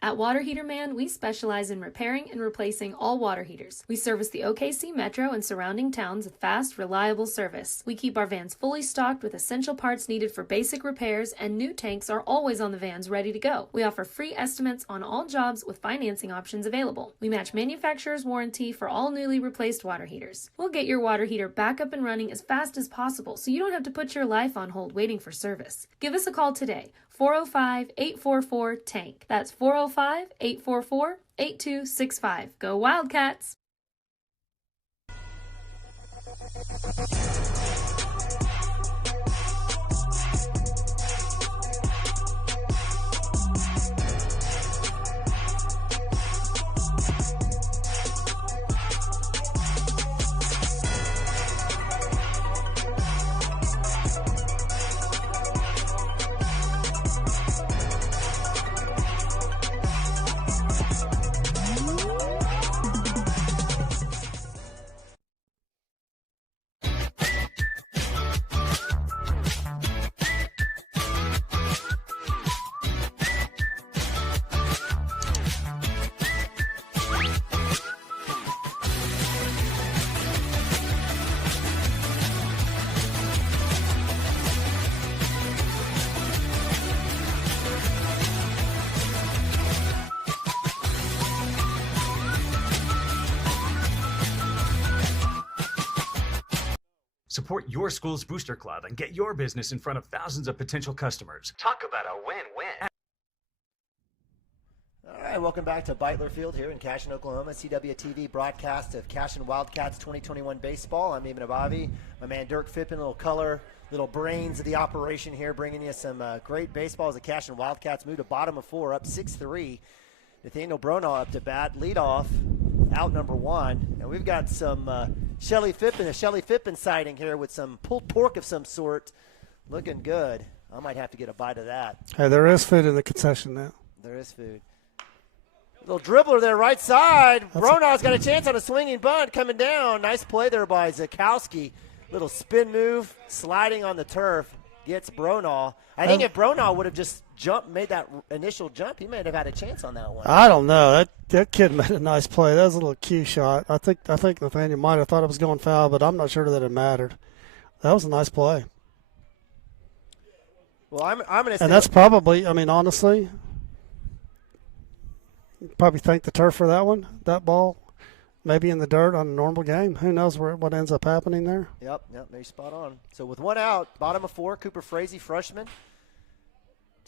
At Water Heater Man, we specialize in repairing and replacing all water heaters. We service the OKC Metro and surrounding towns with fast, reliable service. We keep our vans fully stocked with essential parts needed for basic repairs, and new tanks are always on the vans ready to go. We offer free estimates on all jobs with financing options available. We match manufacturer's warranty for all newly replaced water heaters. We'll get your water heater back up and running as fast as possible so you don't have to put your life on hold waiting for service. Give us a call today. 405-844-TANK. That's 405-844-8265. Go Wildcats! Support your school's Booster Club and get your business in front of thousands of potential customers. Talk about a win-win. All right, welcome back to Beitler Field here in Cashion, Oklahoma. CWTV broadcast of Cashion Wildcats 2021 baseball. I'm Eamon Abavi. My man Dirk Fippen, a little color, little brains of the operation here, bringing you some great baseball as the Cashion Wildcats move to bottom of 4, up 6-3. Nathaniel Bronaugh up to bat, lead off, out number 1. And we've got some Shelly Fippen sighting here with some pulled pork of some sort. Looking good. I might have to get a bite of that. Hey, there is food in the concession now. There is food. Little dribbler there, right side. Bronaugh's got a chance on a swinging bunt coming down. Nice play there by Zakowski. Little spin move, sliding on the turf. Gets Bronaugh. I think if Bronaugh would have just made that initial jump, he might have had a chance on that one. I don't know. That kid made a nice play. That was a little cue shot. I think Nathaniel might have thought it was going foul, but I'm not sure that it mattered. That was a nice play. Well, I'm going to say. And that's probably, I mean, honestly, probably thank the turf for that one. That ball, maybe in the dirt on a normal game. Who knows what ends up happening there? Yep, maybe spot on. So with 1 out, bottom of 4, Cooper Frazee, freshman.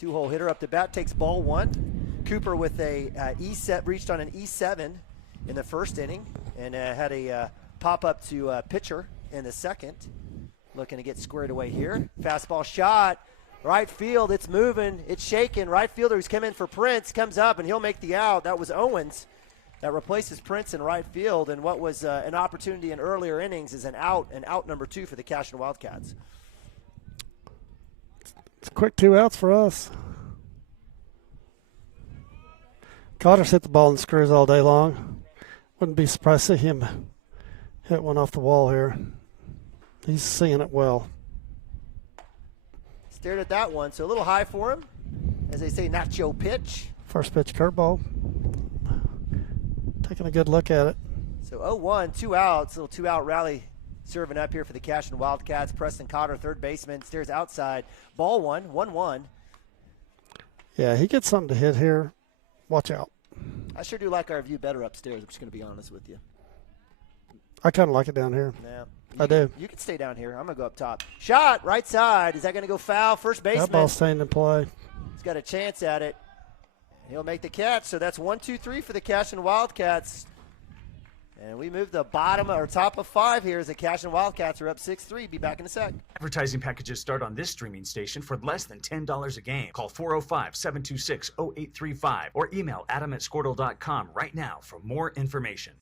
2-hole hitter up to bat, takes ball 1. Cooper with a reached on an E7 in the first inning and had a pop-up to pitcher in the second. Looking to get squared away here. Fastball shot. Right field, it's moving, it's shaking. Right fielder who's come in for Prince comes up, and he'll make the out. That was Owens that replaces Prince in right field. And what was an opportunity in earlier innings is an out number 2 for the Cashion Wildcats. It's a quick 2 outs for us. Cotter's hit the ball in the screws all day long. Wouldn't be surprised to see him hit one off the wall here. He's seeing it well. Stared at that one, so a little high for him. As they say, nacho pitch. First pitch curveball. Taking a good look at it. So 0-1, 2 outs. Little 2-out rally serving up here for the Cashion Wildcats. Preston Cotter, third baseman, stares outside. Ball 1-1. Yeah, he gets something to hit here. Watch out. I sure do like our view better upstairs. I'm just going to be honest with you. I kind of like it down here. Yeah. I do. You can stay down here. I'm going to go up top. Shot, right side. Is that going to go foul? First baseman. That ball's staying in play. He's got a chance at it. He'll make the catch. So that's 1-2-3 for the Cashion Wildcats. And we move the top of 5 here as the Cashion Wildcats are up 6-3. Be back in a sec. Advertising packages start on this streaming station for less than $10 a game. Call 405-726-0835 or email adam@squirtle.com right now for more information.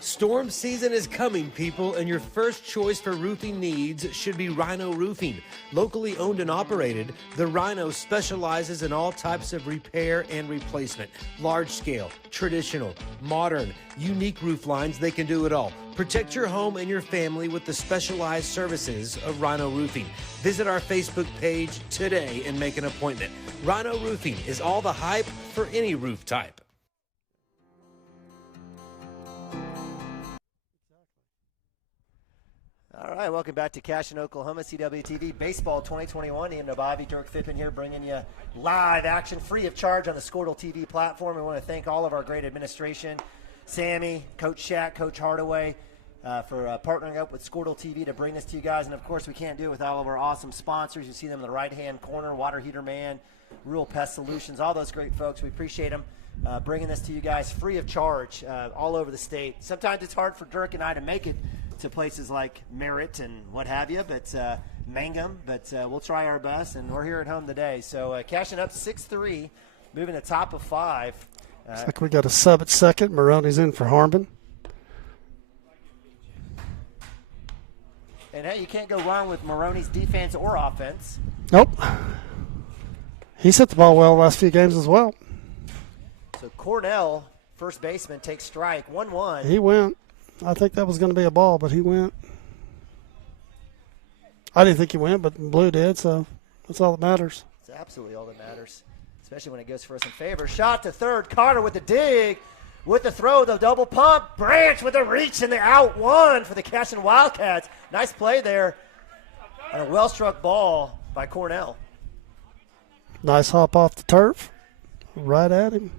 Storm season is coming, people, and your first choice for roofing needs should be Rhino Roofing. Locally owned and operated, the Rhino specializes in all types of repair and replacement. Large scale, traditional, modern, unique roof lines, they can do it all. Protect your home and your family with the specialized services of Rhino Roofing. Visit our Facebook page today and make an appointment. Rhino Roofing is all the hype for any roof type. All right, welcome back to Cashion, Oklahoma, CWTV Baseball 2021. Ian Nabavi, Dirk Fippen here, bringing you live action, free of charge on the Squirtle TV platform. We want to thank all of our great administration, Sammy, Coach Shack, Coach Hardaway, for partnering up with Squirtle TV to bring this to you guys. And, of course, we can't do it with all of our awesome sponsors. You see them in the right-hand corner, Water Heater Man, Rural Pest Solutions, all those great folks. We appreciate them bringing this to you guys free of charge all over the state. Sometimes it's hard for Dirk and I to make it to places like Merritt and what have you, but Mangum, but we'll try our best, and we're here at home today. So Cashion up 6-3, moving to top of 5. Looks like we got a sub at second. Maroney's in for Harmon. And, hey, you can't go wrong with Maroney's defense or offense. Nope. He's hit the ball well the last few games as well. So Cornell, first baseman, takes strike, 1-1. He went. I think that was going to be a ball, but he went. I didn't think he went, but Blue did, so that's all that matters. It's absolutely all that matters, especially when it goes for us in favor. Shot to third. Carter with the dig. With the throw, the double pump. Branch with the reach and the out one for the Cashion Wildcats. Nice play there on a well-struck ball by Cornell. Nice hop off the turf. Right at him.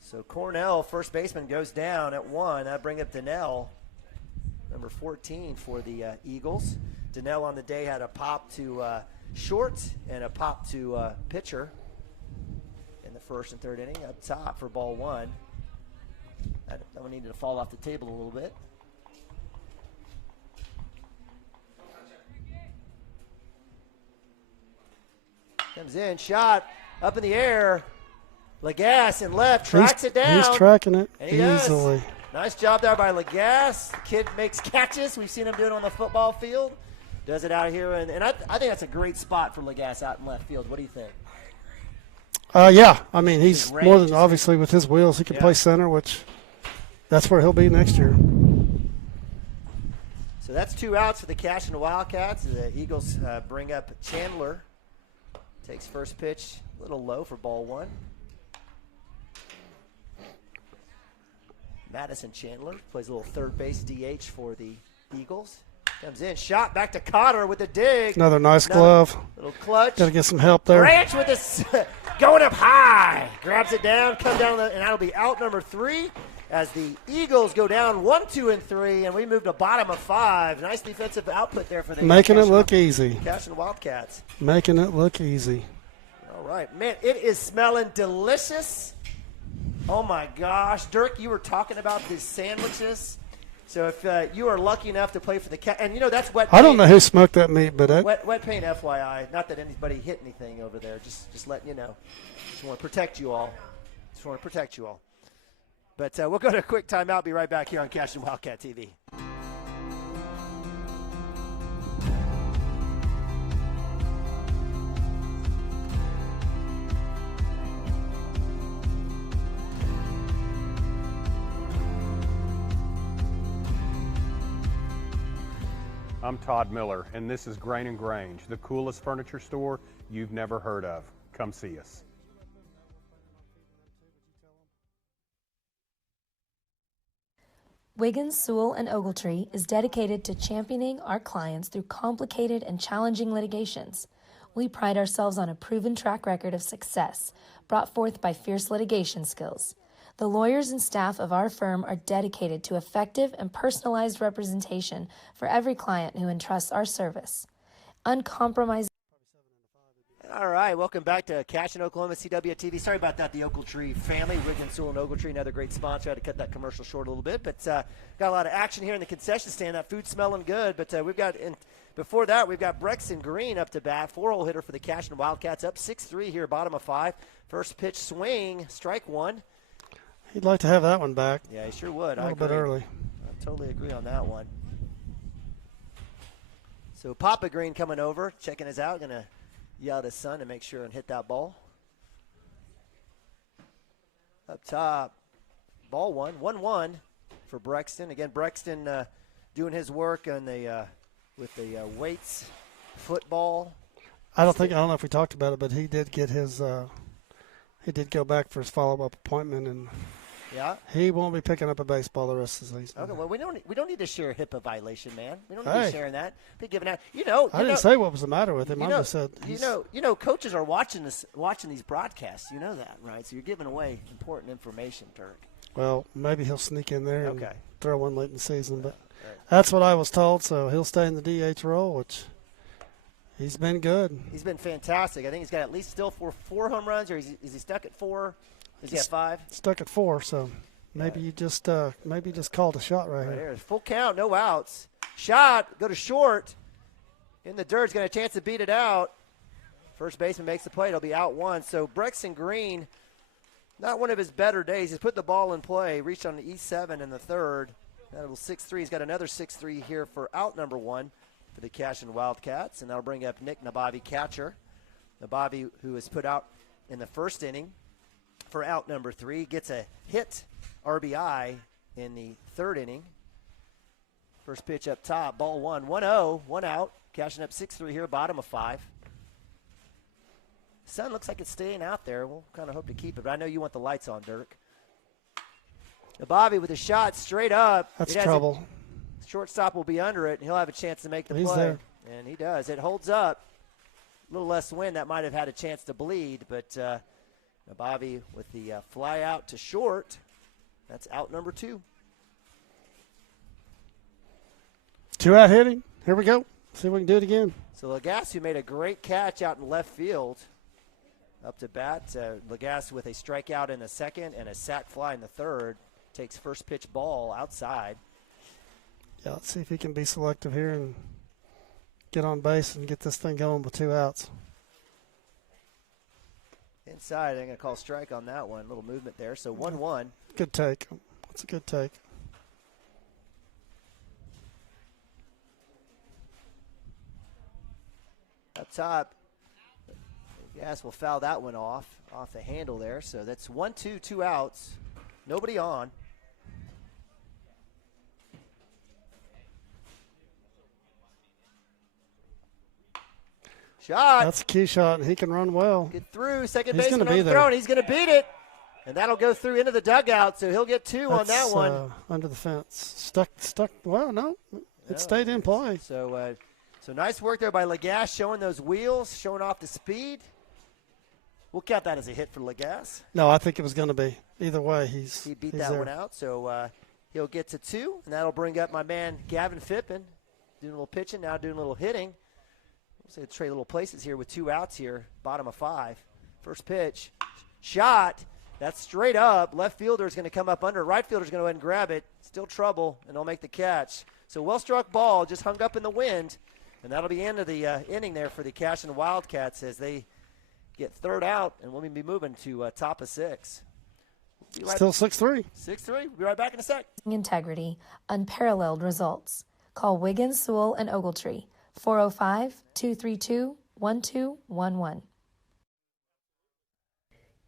So Cornell, first baseman, goes down at 1. That brings up Donnell, number 14 for the Eagles. Donnell on the day had a pop to short and a pop to pitcher in the first and third inning. Up top for ball 1. That one needed to fall off the table a little bit. Comes in, shot up in the air. Lagasse in left, tracks it down. He's tracking it and he easily. Does. Nice job there by Lagasse. The kid makes catches. We've seen him do it on the football field. Does it out here. And I think that's a great spot for Lagasse out in left field. What do you think? Yeah. I mean, he's more than obviously with his wheels. He can play center, which that's where he'll be next year. So that's 2 outs for the Cashion Wildcats. The Eagles bring up Chandler. Takes first pitch, a little low for ball 1. Madison Chandler plays a little third base DH for the Eagles. Comes in, shot back to Cotter with a dig. Another nice glove. Little clutch. Got to get some help there. Branch with this, going up high. Grabs it down, come down, and that'll be out number 3 as the Eagles go down 1, 2, and 3, and we move to bottom of 5. Nice defensive output there for the Making it look easy. Cashion Wildcats. Making it look easy. All right, man, it is smelling delicious. Oh, my gosh. Dirk, you were talking about these sandwiches. So if you are lucky enough to play for the Cat, and, you know, that's wet paint. I don't know who smoked that meat, but Wet paint, FYI. Not that anybody hit anything over there. Just letting you know. Just want to protect you all. But we'll go to a quick timeout. Be right back here on Cashion Wildcat TV. I'm Todd Miller, and this is Grain and Grange, the coolest furniture store you've never heard of. Come see us. Wiggins, Sewell, and Ogletree is dedicated to championing our clients through complicated and challenging litigations. We pride ourselves on a proven track record of success brought forth by fierce litigation skills. The lawyers and staff of our firm are dedicated to effective and personalized representation for every client who entrusts our service. Uncompromising. All right, welcome back to Cashion, Oklahoma, CWTV. Sorry about that, the Ogletree family, Wiggins, Sewell, and Ogletree, another great sponsor. I had to cut that commercial short a little bit, but got a lot of action here in the concession stand. That food's smelling good, but we've got, before that, we've got Brexton Green up to bat, 4-hole hitter for the Cashion Wildcats, up 6-3 here, bottom of 5. First pitch swing, strike 1. He'd like to have that one back. Yeah, he sure would. A little bit early. I totally agree on that one. So Papa Green coming over, checking us out, going to yell at his son to make sure and hit that ball. Up top, ball 1-1 for Brexton. Again, Brexton doing his work on the with the weights, football. I don't know if we talked about it, but he did get his. He did go back for his follow-up appointment, and he won't be picking up a baseball the rest of the season. Okay, well, we don't need to share a HIPAA violation, man. We don't need to be sharing that. Be giving out. I didn't say what was the matter with him. I just said coaches are watching these broadcasts. You know that, right? So you're giving away important information, Dirk. Well, maybe he'll sneak in there and throw one late in the season, but that's what I was told. So he'll stay in the DH role, which. He's been good. He's been fantastic. I think he's got at least still four home runs, or is he stuck at 4? Is he at 5? Stuck at 4, so maybe you just called a shot right here. Full count, no outs. Shot, go to short. In the dirt, he's got a chance to beat it out. First baseman makes the play. It'll be out 1. So Brexton Green, not one of his better days. He's put the ball in play, reached on the E7 in the third. That'll 6-3. He's got another 6-3 here for out number 1. For the Cashion Wildcats, and that'll bring up Nick Nabavi, catcher. Nabavi, who was put out in the first inning for out number 3, gets a hit RBI in the third inning. First pitch up top, ball 1-0, 1 out. Cashion up 6-3 here, bottom of 5. Sun looks like it's staying out there. We'll kind of hope to keep it, but I know you want the lights on, Dirk. Bobby with a shot straight up. That's trouble. Shortstop will be under it, and he'll have a chance to make the He's play. there. And he does. It holds up. A little less wind. That might have had a chance to bleed, but Bobby with the fly out to short. That's out number 2. 2-out hitting. Here we go. See if we can do it again. So Lagasse made a great catch out in left field. Up to bat. Lagasse with a strikeout in the second and a sac fly in the third. Takes first pitch ball outside. Yeah, let's see if he can be selective here and get on base and get this thing going with 2 outs. Inside, I'm going to call strike on that one. A little movement there. So 1-1. Good take. That's a good take. Up top, Gas will foul that one off the handle there. So that's 1-2, 2 outs. Nobody on. Shot. That's a key shot, and he can run well. Get through. Second He's baseman gonna on be the there. throw, and he's going to beat it. And that'll go through into the dugout, so he'll get 2 on that one. Under the fence. Stuck. Well, no. It stayed in play. So nice work there by Lagasse, showing those wheels, showing off the speed. We'll count that as a hit for Lagasse. No, I think it was going to be. Either way, he beat he's that there. one out, so he'll get to 2, and that'll bring up my man Gavin Phippen, doing a little pitching, now doing a little hitting. We'll say trade little places here with 2 outs here, bottom of 5. First pitch, shot. That's straight up. Left fielder is going to come up under. Right fielder is going to go ahead and grab it. Still trouble, and they'll make the catch. So well-struck ball, just hung up in the wind, and that'll be the end of the inning there for the Cashion Wildcats as they get third out, and we'll be moving to top of 6. Still 6-3. 6-3. We'll be right back in a sec. Integrity, unparalleled results. Call Wiggins, Sewell, and Ogletree, 405-232-1211.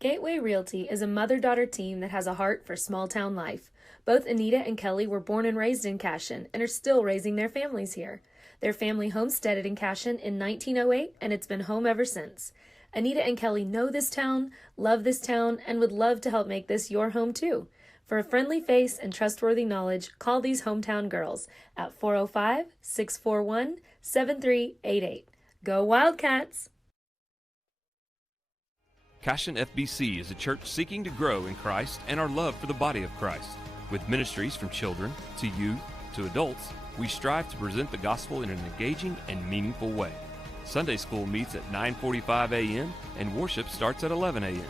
Gateway Realty is a mother-daughter team that has a heart for small-town life. Both Anita and Kelly were born and raised in Cashion and are still raising their families here. Their family homesteaded in Cashion in 1908, and it's been home ever since. Anita and Kelly know this town, love this town, and would love to help make this your home too. For a friendly face and trustworthy knowledge, call these hometown girls at 405-641-7388. Go Wildcats! Cashion FBC is a church seeking to grow in Christ and our love for the body of Christ. With ministries from children to youth to adults, we strive to present the gospel in an engaging and meaningful way. Sunday school meets at 9:45 a.m. and worship starts at 11 a.m.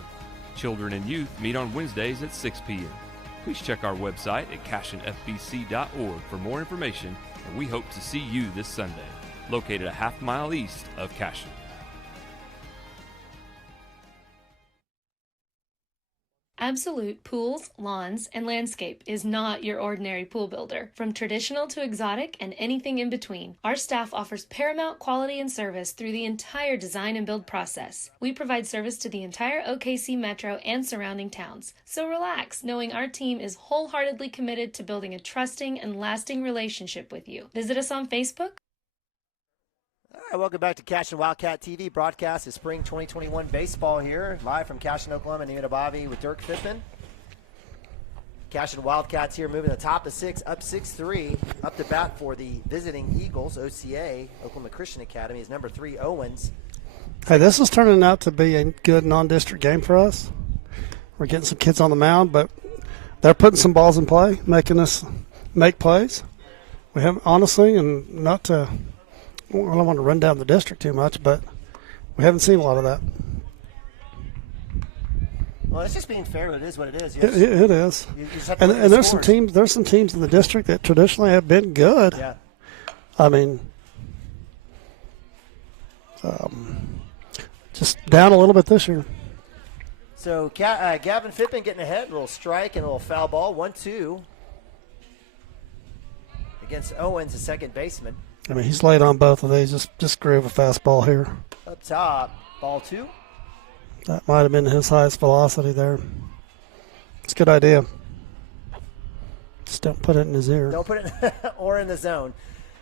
Children and youth meet on Wednesdays at 6 p.m. Please check our website at cashionfbc.org for more information, and we hope to see you this Sunday, located a half-mile east of Cashion. Absolute Pools, Lawns, and Landscape is not your ordinary pool builder. From traditional to exotic and anything in between, our staff offers paramount quality and service through the entire design and build process. We provide service to the entire OKC metro and surrounding towns. So relax, knowing our team is wholeheartedly committed to building a trusting and lasting relationship with you. Visit us on Facebook. All right, welcome back to Cashion Wildcat TV. Broadcast is spring 2021 baseball here, live from Cashion, Oklahoma. Nina Bobby with Dirk Phippen. Cashion Wildcats here moving to the top of 6, up 6-3. Up to bat for the visiting Eagles, OCA, Oklahoma Christian Academy, is number 3, Owens. Hey, this is turning out to be a good non-district game for us. We're getting some kids on the mound, but they're putting some balls in play, making us make plays. We have, honestly, and not to – I don't want to run down the district too much, but we haven't seen a lot of that. Well, it's just being fair. It is what it is. It is. You just have to and look at the there's some scores. teams. There's some teams in the district that traditionally have been good. Yeah. I mean, just down a little bit this year. So Gavin Phippen getting ahead, a little strike and a little foul ball, 1-2 against Owens, the second baseman. I mean, he's laid on both of these. Just groove a fastball here. Up top, ball 2. That might have been his highest velocity there. It's a good idea. Just don't put it in his ear. Don't put it or in the zone.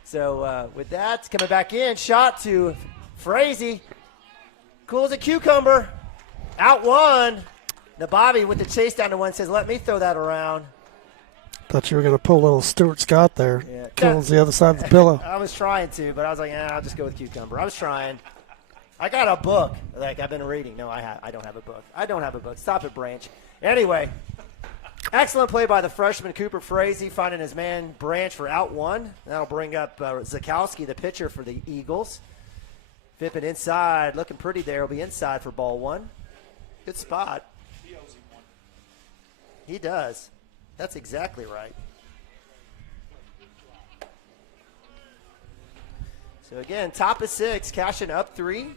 So with that, coming back in, shot to Frazee. Cool as a cucumber. Out one. Nabavi with the chase down to one says, let me throw that around. Thought you were going to pull a little Stuart Scott there. Yeah. Cool as the other side of the pillow. I was trying to, but I was like, I'll just go with cucumber. I was trying. I got a book. Like, I've been reading. No, I don't have a book. I don't have a book. Stop it, Branch. Anyway, excellent play by the freshman Cooper Frazee, finding his man Branch for out one. That'll bring up Zakowski, the pitcher for the Eagles. Fippin inside, looking pretty there. Will be inside for ball one. Good spot. He does. That's exactly right. So again, top of 6, Cashion up 3.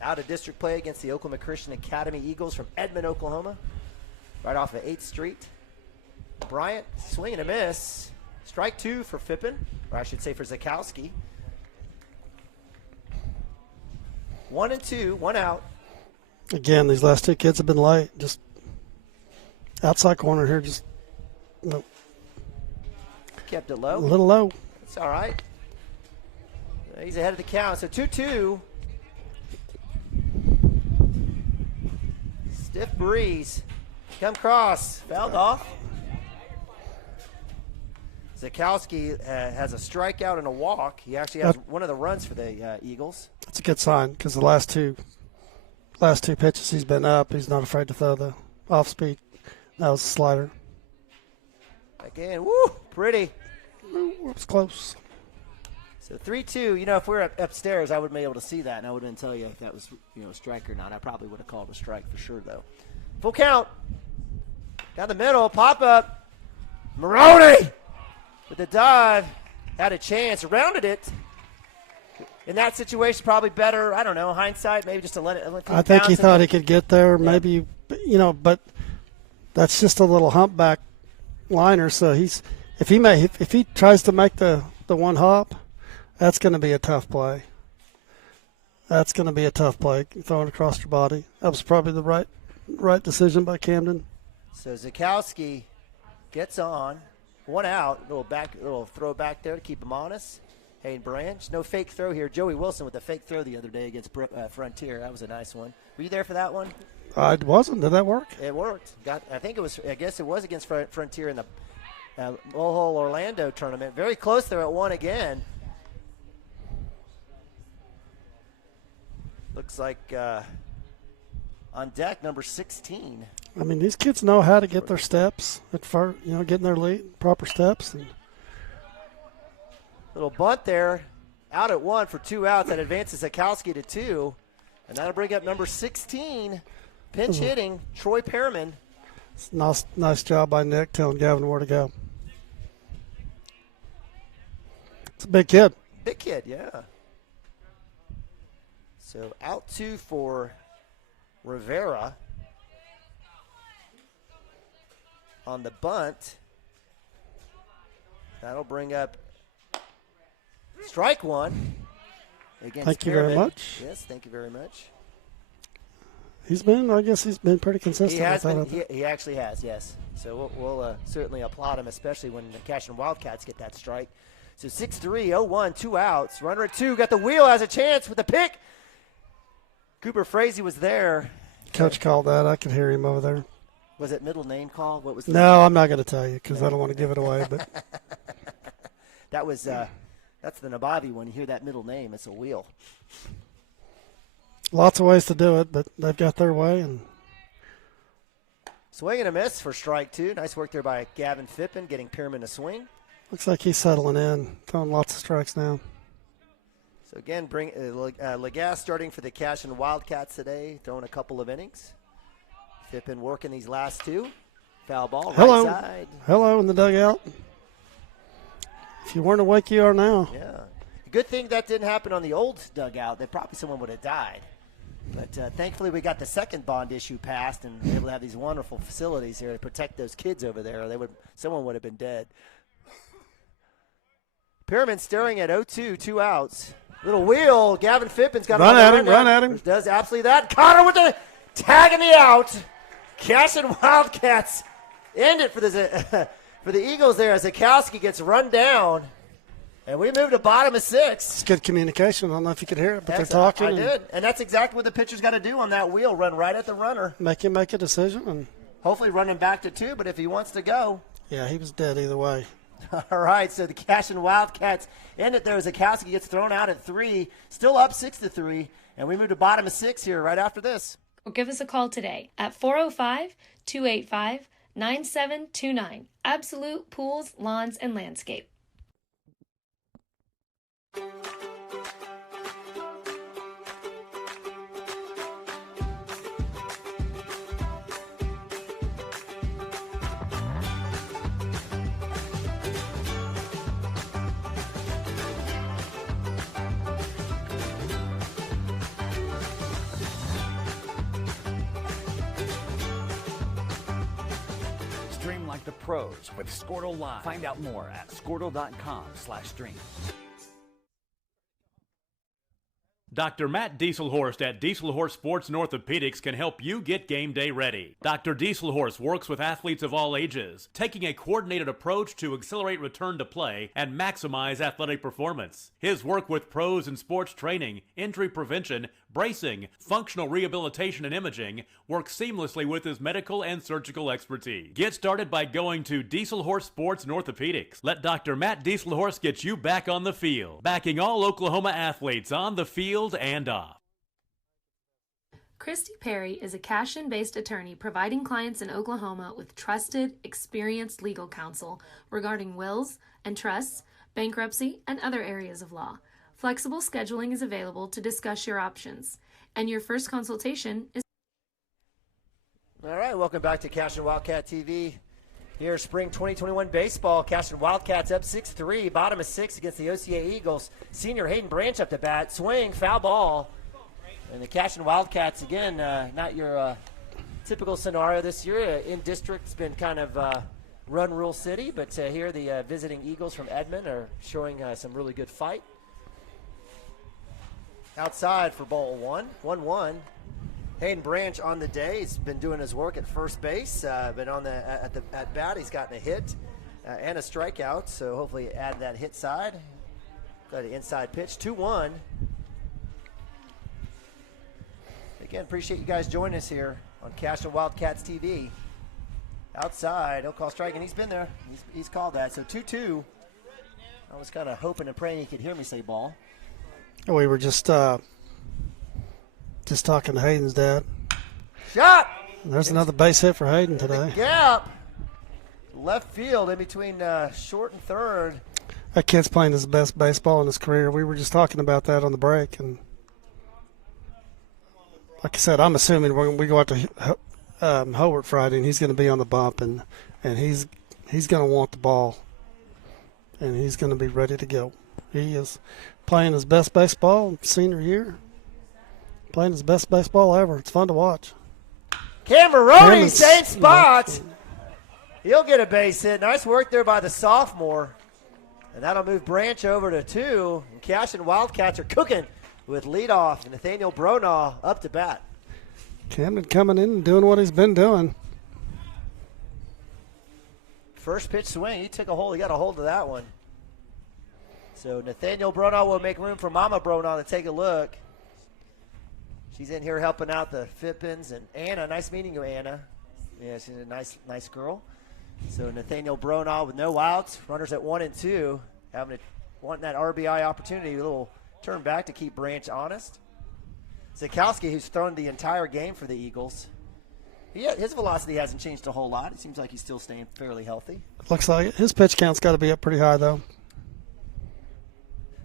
Out of district play against the Oklahoma Christian Academy Eagles from Edmond, Oklahoma. Right off of 8th Street. Bryant, swing and a miss. Strike 2 for Fippin, or I should say for Zakowski. 1-2, 1 out. Again, these last 2 kids have been late. Just outside corner here, just nope. Kept it low. A little low. It's all right. He's ahead of the count. So 2-2. Stiff breeze. Come cross. Fouled off. Zakowski has a strikeout and a walk. He actually has one of the runs for the Eagles. That's a good sign because the last two pitches he's been up. He's not afraid to throw the off speed. That was a slider. Again, woo, pretty. It was close. So 3-2. You know, if we were upstairs, I would be able to see that, and I wouldn't tell you if that was a strike or not. I probably would have called a strike for sure, though. Full count. Down the middle, pop up. Maroney with the dive had a chance, rounded it. In that situation, probably better. I don't know. Hindsight, maybe just to let it. I think he thought he could get there. Yeah. Maybe but that's just a little humpback liner. So if he tries to make the one hop, that's going to be a tough play. That's going to be a tough play, throwing across your body. That was probably the right decision by Camden. So Zakowski gets on, 1 out, little throw back there to keep him honest. Hayden Branch, no fake throw here. Joey Wilson with a fake throw the other day against Frontier. That was a nice one. Were you there for that one? I wasn't. Did that work? It worked. I guess it was against Frontier in the Mulhall Orlando tournament. Very close there at 1 again. Looks like on deck, number 16. I mean, these kids know how to get their steps at first, getting their lead, proper steps. And little bunt there, out at 1 for 2 outs. That advances Zakowski to 2. And that'll bring up number 16, pinch hitting, Troy Pearman. Nice job by Nick telling Gavin where to go. It's a big kid. Big kid, yeah. So out 2 for Rivera. On the bunt, that'll bring up strike 1 against Thank you Pearman. very much. Yes, thank you very much. He's been pretty consistent. He actually has, yes. So we'll certainly applaud him, especially when the Cashion Wildcats get that strike. So 6-3, 0-1, 2 outs. Runner at 2, got the wheel, has a chance with the pick. Cooper Frazee was there. Coach called that. I could hear him over there. Was it middle name call? What was the No, I'm not going to tell you because I don't want to give it away. But that was that's the Nabavi one. You hear that middle name, it's a wheel. Lots of ways to do it, but they've got their way. And swing and a miss for strike 2. Nice work there by Gavin Fippen, getting Pearman to swing. Looks like he's settling in, throwing lots of strikes now. So again, bring Legas starting for the Cashion Wildcats today, throwing a couple of innings. Fippen working these last 2. Foul ball, right side. Hello in the dugout. If you weren't awake, you are now. Yeah. Good thing that didn't happen on the old dugout. That probably someone would have died. But thankfully we got the second bond issue passed and able to have these wonderful facilities here to protect those kids over there. Someone would have been dead. Pearman staring at 0-2, 2 outs. Little wheel. Gavin Fippen's got run at him. Does absolutely that. Connor with the tag in the out. Cashion Wildcats end it for the for the Eagles there as Zukowski gets run down. And we move to bottom of 6. It's good communication. I don't know if you could hear it, but That's, they're talking. I did. And that's exactly what the pitcher's got to do on that wheel, run right at the runner. Make him make a decision. And hopefully run him back to 2, but if he wants to go. Yeah, he was dead either way. All right, so the Cashion Wildcats end it there as Zukowski gets thrown out at 3. Still up 6-3. And we move to bottom of 6 here right after this. Or give us a call today at 405-285-9729. Absolute Pools, Lawns, and Landscape. Stream like the pros with Squirtle Live. Find out more at squirtle.com/stream. Dr. Matt Dieselhorst at Dieselhorst Sports and Orthopedics can help you get game day ready. Dr. Dieselhorst works with athletes of all ages, taking a coordinated approach to accelerate return to play and maximize athletic performance. His work with pros in sports training, injury prevention, bracing, functional rehabilitation, and imaging works seamlessly with his medical and surgical expertise. Get started by going to Dieselhorst Sports and Orthopedics. Let Dr. Matt Dieselhorst get you back on the field, backing all Oklahoma athletes on the field and off. Christy Perry is a Cashion-based attorney providing clients in Oklahoma with trusted, experienced legal counsel regarding wills and trusts, bankruptcy, and other areas of law. Flexible scheduling is available to discuss your options, and your first consultation is... All right, welcome back to Cashion Wildcat TV. Here, spring 2021 baseball. Cashion Wildcats up 6-3, bottom of 6 against the OCA Eagles. Senior Hayden Branch up to bat, swing, foul ball. And the Cashion Wildcats, again, not your typical scenario this year. In district's been kind of run Rule City, but here the visiting Eagles from Edmond are showing some really good fight. Outside for ball 1-1. Hayden Branch on the day. He's been doing his work at first base, but on at bat he's gotten a hit and a strikeout. So hopefully add that hit side. Got an inside pitch, 2-1. Again, appreciate you guys joining us here on Cashion Wildcats TV. Outside, no call strike, and he's been there. He's called that. So 2-2. I was kind of hoping and praying he could hear me say ball. We were just talking to Hayden's dad. Shot! There's another base hit for Hayden today. Gap. Left field in between short and third. That kid's playing his best baseball in his career. We were just talking about that on the break. And like I said, I'm assuming when we go out to Howard Friday, and he's going to be on the bump, and he's going to want the ball, and he's going to be ready to go. He is playing his best baseball senior year. Playing his best baseball ever. It's fun to watch. Cameroni, same spot. He'll get a base hit. Nice work there by the sophomore. And that'll move Branch over to 2. And Cashion Wildcats are cooking with leadoff. And Nathaniel Bronaugh up to bat. Camden coming in and doing what he's been doing. First pitch swing. He took a hold. He got a hold of that one. So Nathaniel Bronaugh will make room for Mama Bronaugh to take a look. She's in here helping out the Fippins. And Anna, nice meeting you, Anna. Yeah, she's a nice girl. So Nathaniel Bronaugh with no outs. Runners at 1 and 2. Wanting that RBI opportunity. A little turn back to keep Branch honest. Zukowski, who's thrown the entire game for the Eagles. His velocity hasn't changed a whole lot. It seems like he's still staying fairly healthy. Looks like it. His pitch count's got to be up pretty high, though.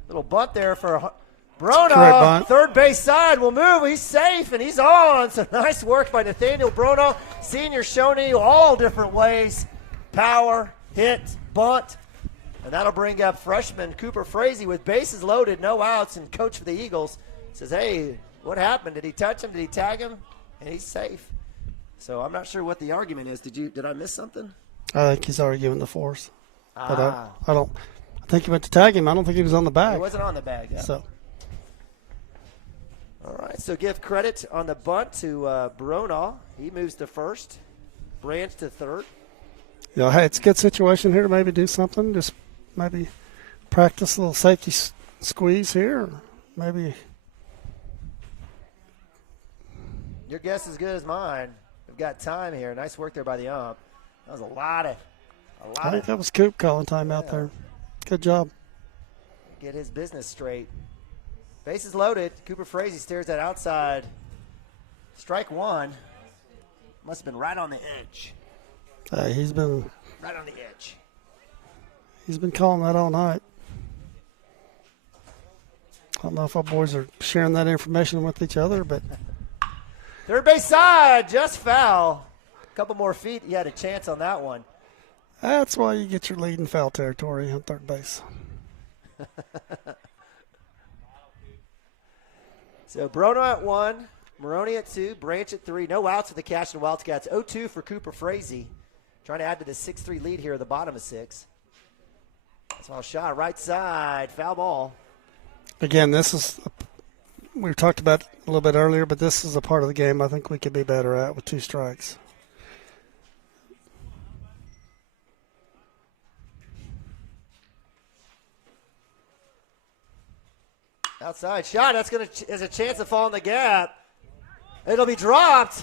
Little bunt there for Bronaugh. Third base side will move. He's safe, and he's on. So nice work by Nathaniel Bronaugh. Senior showing you all different ways. Power, hit, bunt. And that'll bring up freshman Cooper Frazee with bases loaded, no outs, and coach for the Eagles says, hey, what happened? Did he touch him? Did he tag him? And he's safe. So I'm not sure what the argument is. Did I miss something? I think he's arguing the force. But I think he went to tag him. I don't think he was on the bag. He wasn't on the bag, yeah. So. All right, so give credit on the bunt to Bronaugh. He moves to first. Branch to third. You know, hey, it's a good situation here to maybe do something. Just maybe practice a little safety squeeze here. Or maybe. Your guess is good as mine. We've got time here. Nice work there by the ump. That was a lot of. I think that was Coop calling time out there. Good job. Get his business straight. Bases loaded. Cooper Frazee stares that outside. Strike one. Must have been right on the edge. He's been right on the edge. He's been calling that all night. I don't know if our boys are sharing that information with each other, but third base side, just foul. A couple more feet, you had a chance on that one. That's why you get your lead in foul territory on third base. So Brono at 1, Maroney at 2, Branch at 3. No outs for the Cashion Wildcats. 0-2 for Cooper Frazee. Trying to add to the 6-3 lead here at the bottom of 6. Small shot, right side, foul ball. Again, this is, we talked about it a little bit earlier, but this is a part of the game I think we could be better at with 2 strikes. Outside shot, there's a chance to fall in the gap. It'll be dropped.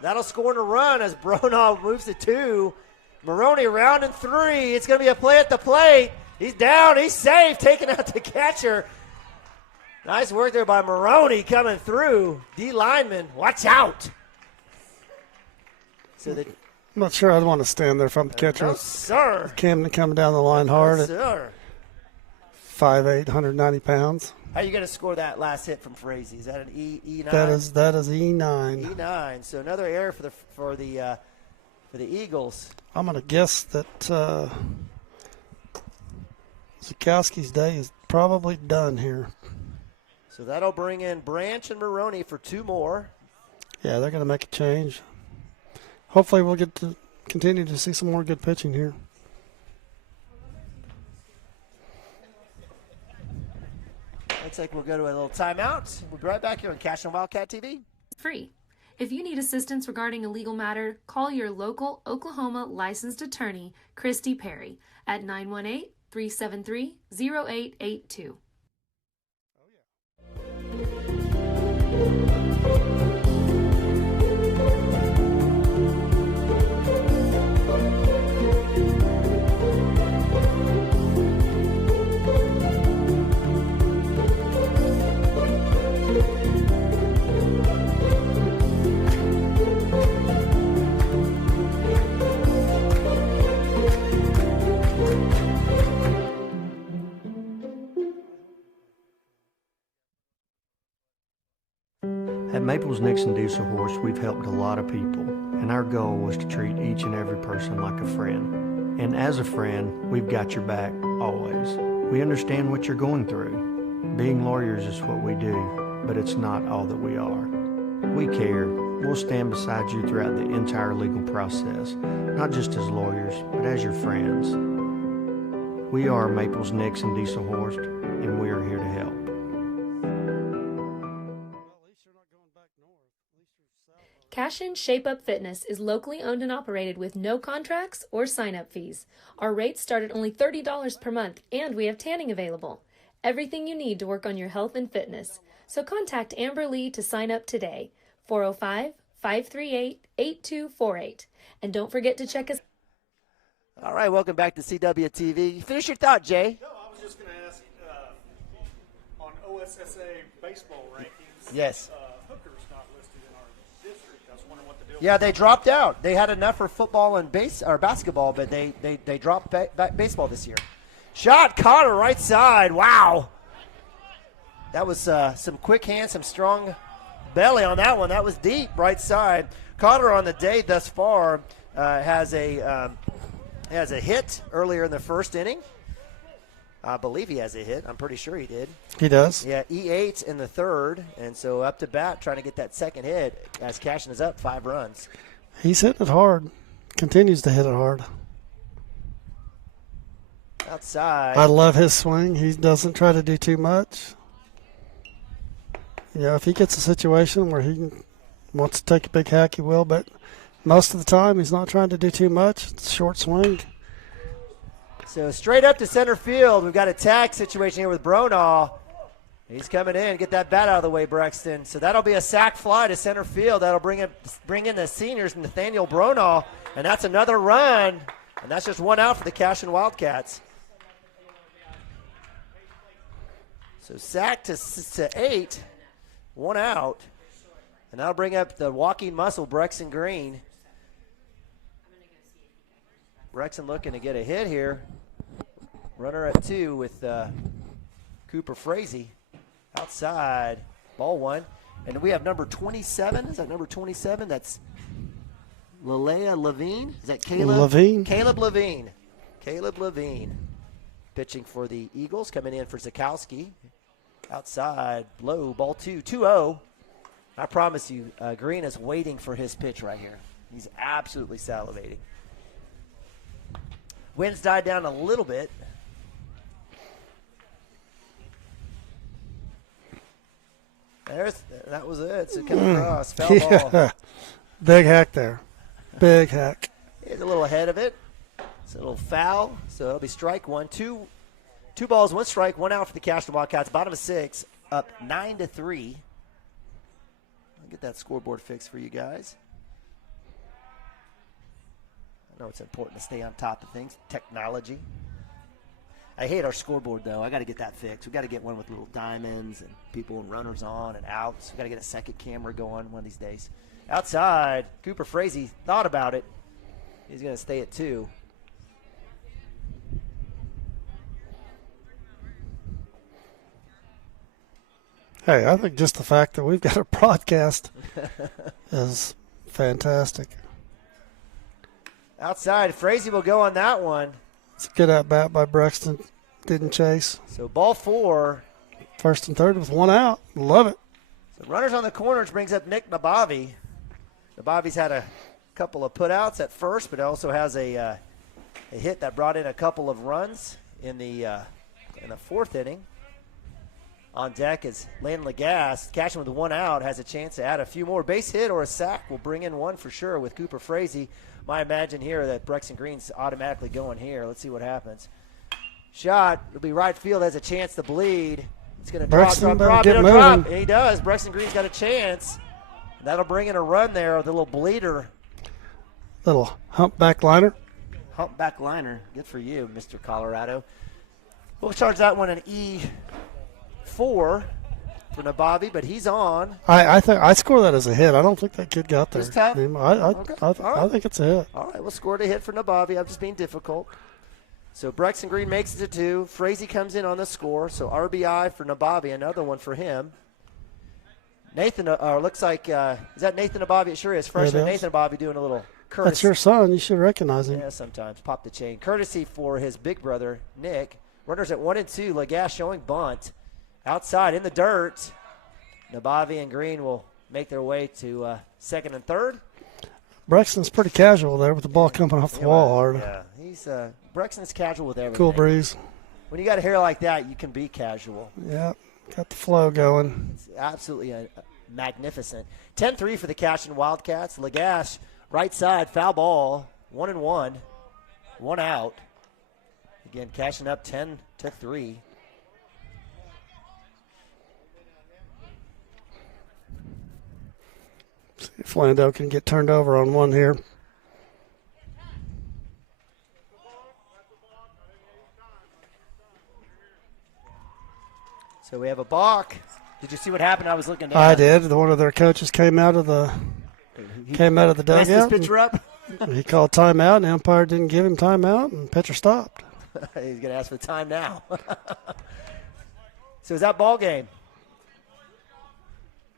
That'll score in a run as Brono moves to 2. Maroney round and 3. It's going to be a play at the plate. He's down. He's safe. Taking out the catcher. Nice work there by Maroney coming through. D lineman, watch out. So I'm not sure I'd want to stand there if I'm the catcher. No, sir. Camden coming down the line hard No, at sir. 5'8", 190 pounds. How are you going to score that last hit from Frazee? Is that an E9? That is E9. E9. So another error for the Eagles. I'm going to guess that Zukowski's day is probably done here. So that'll bring in Branch and Maroney for 2 more. Yeah, they're going to make a change. Hopefully we'll get to continue to see some more good pitching here. Looks like we'll go to a little timeout. We'll be right back here on Cashion Wildcat TV. Free. If you need assistance regarding a legal matter, call your local Oklahoma licensed attorney, Christy Perry, at 918-373-0882. At Maples Nixon Diesel Horse, we've helped a lot of people, and our goal was to treat each and every person like a friend. And as a friend, we've got your back, always. We understand what you're going through. Being lawyers is what we do, but it's not all that we are. We care. We'll stand beside you throughout the entire legal process, not just as lawyers, but as your friends. We are Maples Nixon Diesel Horse, and we are here to help. Cashion Shape Up Fitness is locally owned and operated with no contracts or sign-up fees. Our rates start at only $30 per month, and we have tanning available. Everything you need to work on your health and fitness. So contact Amber Lee to sign up today, 405-538-8248. And don't forget to check us. All right, welcome back to CWTV. Finish your thought, Jay. No, I was just going to ask, on OSSA baseball rankings, Yes. Hooker's not listed in our district. I was wondering what the deal Yeah, was. they dropped out. They had enough for football and basketball, but they dropped baseball this year. Shot, Cotter, right side. Wow. That was some quick hands, some strong belly on that one. That was deep, right side. Cotter on the day thus far has a hit earlier in the first inning. I believe he has a hit. I'm pretty sure he did. He does? Yeah, E8 in the third, and so up to bat trying to get that second hit as Cashion is up 5 runs. He's hitting it hard. Continues to hit it hard. Outside. I love his swing. He doesn't try to do too much. You know, if he gets a situation where he wants to take a big hack, he will, but most of the time. He's not trying to do too much. It's a short swing. So straight up to center field. We've got a tag situation here with Bronaugh. He's coming in. Get that bat out of the way, Brexton. So that'll be a sac fly to center field. That'll bring in the seniors, Nathaniel Bronaugh, and that's another run. And that's just one out for the Cashion Wildcats. So sack to 8, one out. And that'll bring up the walking muscle, Brexton Green. Brexton looking to get a hit here. Runner at 2 with Cooper Frazee. Outside, ball 1. And we have number 27. Is that number 27? That's Lalea Levine. Is that Caleb? Levine. Caleb Levine. Caleb Levine. Pitching for the Eagles, coming in for Zakowski. Outside, low, ball 2, 2-0. I promise you, Green is waiting for his pitch right here. He's absolutely salivating. Winds died down a little bit. That was it. So coming across, foul ball. Big hack there. Big hack. He's a little ahead of it. It's a little foul, so it'll be strike 1. Two balls, 1 strike, 1 out for the Cashion Wildcats. Bottom of 6, up 9-3. I'll get that scoreboard fixed for you guys. I know it's important to stay on top of things. Technology. I hate our scoreboard, though. I got to get that fixed. We got to get one with little diamonds and people and runners on and outs. We got to get a second camera going one of these days. Outside, Cooper Frazee thought about it. He's going to stay at 2. Hey, I think just the fact that we've got a broadcast is fantastic. Outside, Frazee will go on that one. It's a good at-bat by Brexton. Didn't chase. So ball 4. First and third with 1 out. Love it. So runners on the corners brings up Nick Nabavi. Nabavi's had a couple of putouts at first, but also has a hit that brought in a couple of runs in the 4th inning. On deck is Landon Lagasse. Cashion with 1 out has a chance to add a few more. Base hit or a sack will bring in 1 for sure with Cooper Frazee. I imagine here that Brexton Green's automatically going here. Let's see what happens. Shot. It'll be right field. Has a chance to bleed. It's going to drop. It'll drop. And he does. Brexton Green's got a chance. That'll bring in a run there with a little bleeder. Little humpback liner. Humpback liner. Good for you, Mr. Colorado. We'll charge that one an E4 for Nabavi, but he's on. I think I score that as a hit. I don't think that kid got there. This time? I think it's a hit. All right, we'll score a hit for Nabavi. I'm just being difficult. So Brexton Green makes it to 2. Frazee comes in on the score. So RBI for Nabavi, another one for him. Nathan, looks like, is that Nathan Nabavi? It sure is. Freshman Nathan Nabavi doing a little courtesy. That's your son. You should recognize him. Yeah, sometimes. Pop the chain. Courtesy for his big brother, Nick. Runners at 1 and 2. Lagasse showing bunt. Outside in the dirt. Nabavi and Green will make their way to 2nd and 3rd. Brexton's pretty casual there with the ball coming off the wall hard. Yeah, he's Brexton's casual with everything. Cool breeze. When you got a hair like that, you can be casual. Yeah, got the flow going. It's absolutely magnificent. 10-3 for the Cashion Wildcats. Lagasse, right side, foul ball, 1-1, 1 out. Again, Cashion up 10-3. See if Lando can get turned over on one here. So we have a balk. Did you see what happened? I was looking down. I did. One of their coaches came out of the dugout. This pitcher up. He called timeout, and the umpire didn't give him timeout, and the pitcher stopped. He's going to ask for time now. So is that ball game?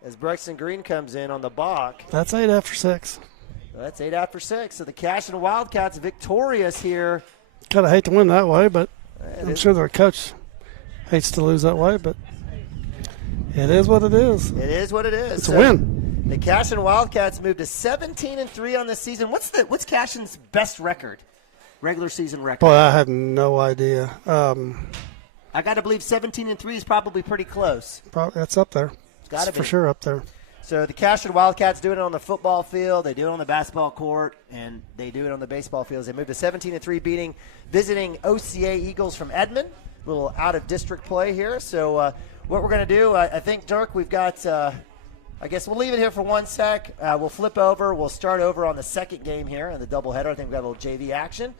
As Brexton Green comes in on the balk. That's 8 after 6. That's 8 after 6. So the Cashion Wildcats victorious here. Kind of hate to win that way, but I'm sure their coach hates to lose that way, but it is what it is. It is what it is. It's a win. The Cashion Wildcats moved to 17-3 on the season. What's Cashion's best record? Regular season record? Boy, I have no idea. I got to believe 17-3 is probably pretty close. It's up there. It's got to be for sure up there. So the Cashion Wildcats do it on the football field, they do it on the basketball court, and they do it on the baseball fields. They moved to 17-3, beating visiting OCA Eagles from Edmond. A little out-of-district play here. So what we're going to do, I think, Dirk, we've got I guess we'll leave it here for 1 sec. We'll flip over. We'll start over on the second game here in the doubleheader. I think we've got a little JV action,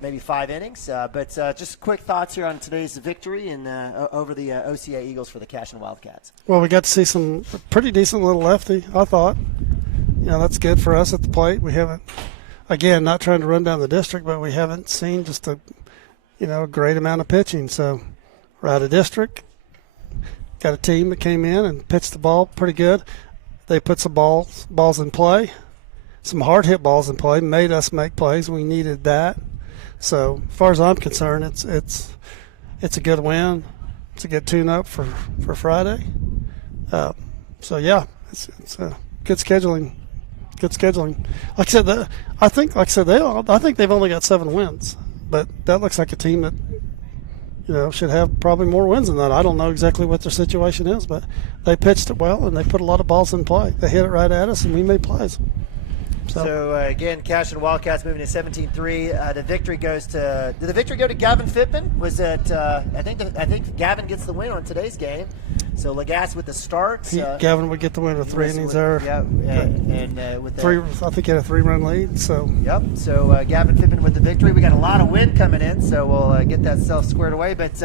maybe 5 innings. But just quick thoughts here on today's victory over the OCA Eagles for the Cashion Wildcats. Well, we got to see some pretty decent little lefty, I thought. That's good for us at the plate. We haven't, again, not trying to run down the district, but we haven't seen just a great amount of pitching. So we're out of district. Got a team that came in and pitched the ball pretty good. They put some balls in play, some hard hit balls in play, made us make plays. We needed that. So as far as I'm concerned, it's a good win. It's a good tune-up for Friday. So yeah, it's good scheduling. Good scheduling. Like I think they've only got 7 wins, but that looks like a team that should have probably more wins than that. I don't know exactly what their situation is, but they pitched it well, and they put a lot of balls in play. They hit it right at us, and we made plays. So again, Cashion Wildcats moving to 17-3. The victory goes to. Did the victory go to Gavin Fittman? Was it? I think Gavin gets the win on today's game. So Lagasse with the start. Gavin would get the win with 3 innings there. Yeah, and with three. I think he had a 3-run lead. So. Yep. So Gavin Fittman with the victory. We got a lot of wind coming in, so we'll get that stuff squared away. But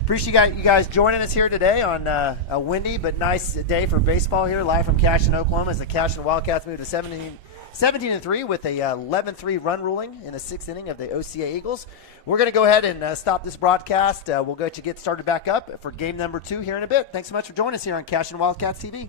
appreciate you guys joining us here today on a windy but nice day for baseball here, live from Cashion, Oklahoma, as the Cashion Wildcats move to 17-3 with a 11-3 run ruling in the 6th inning of the OCA Eagles. We're going to go ahead and stop this broadcast. We'll get started back up for game number 2 here in a bit. Thanks so much for joining us here on Cashion Wildcats TV.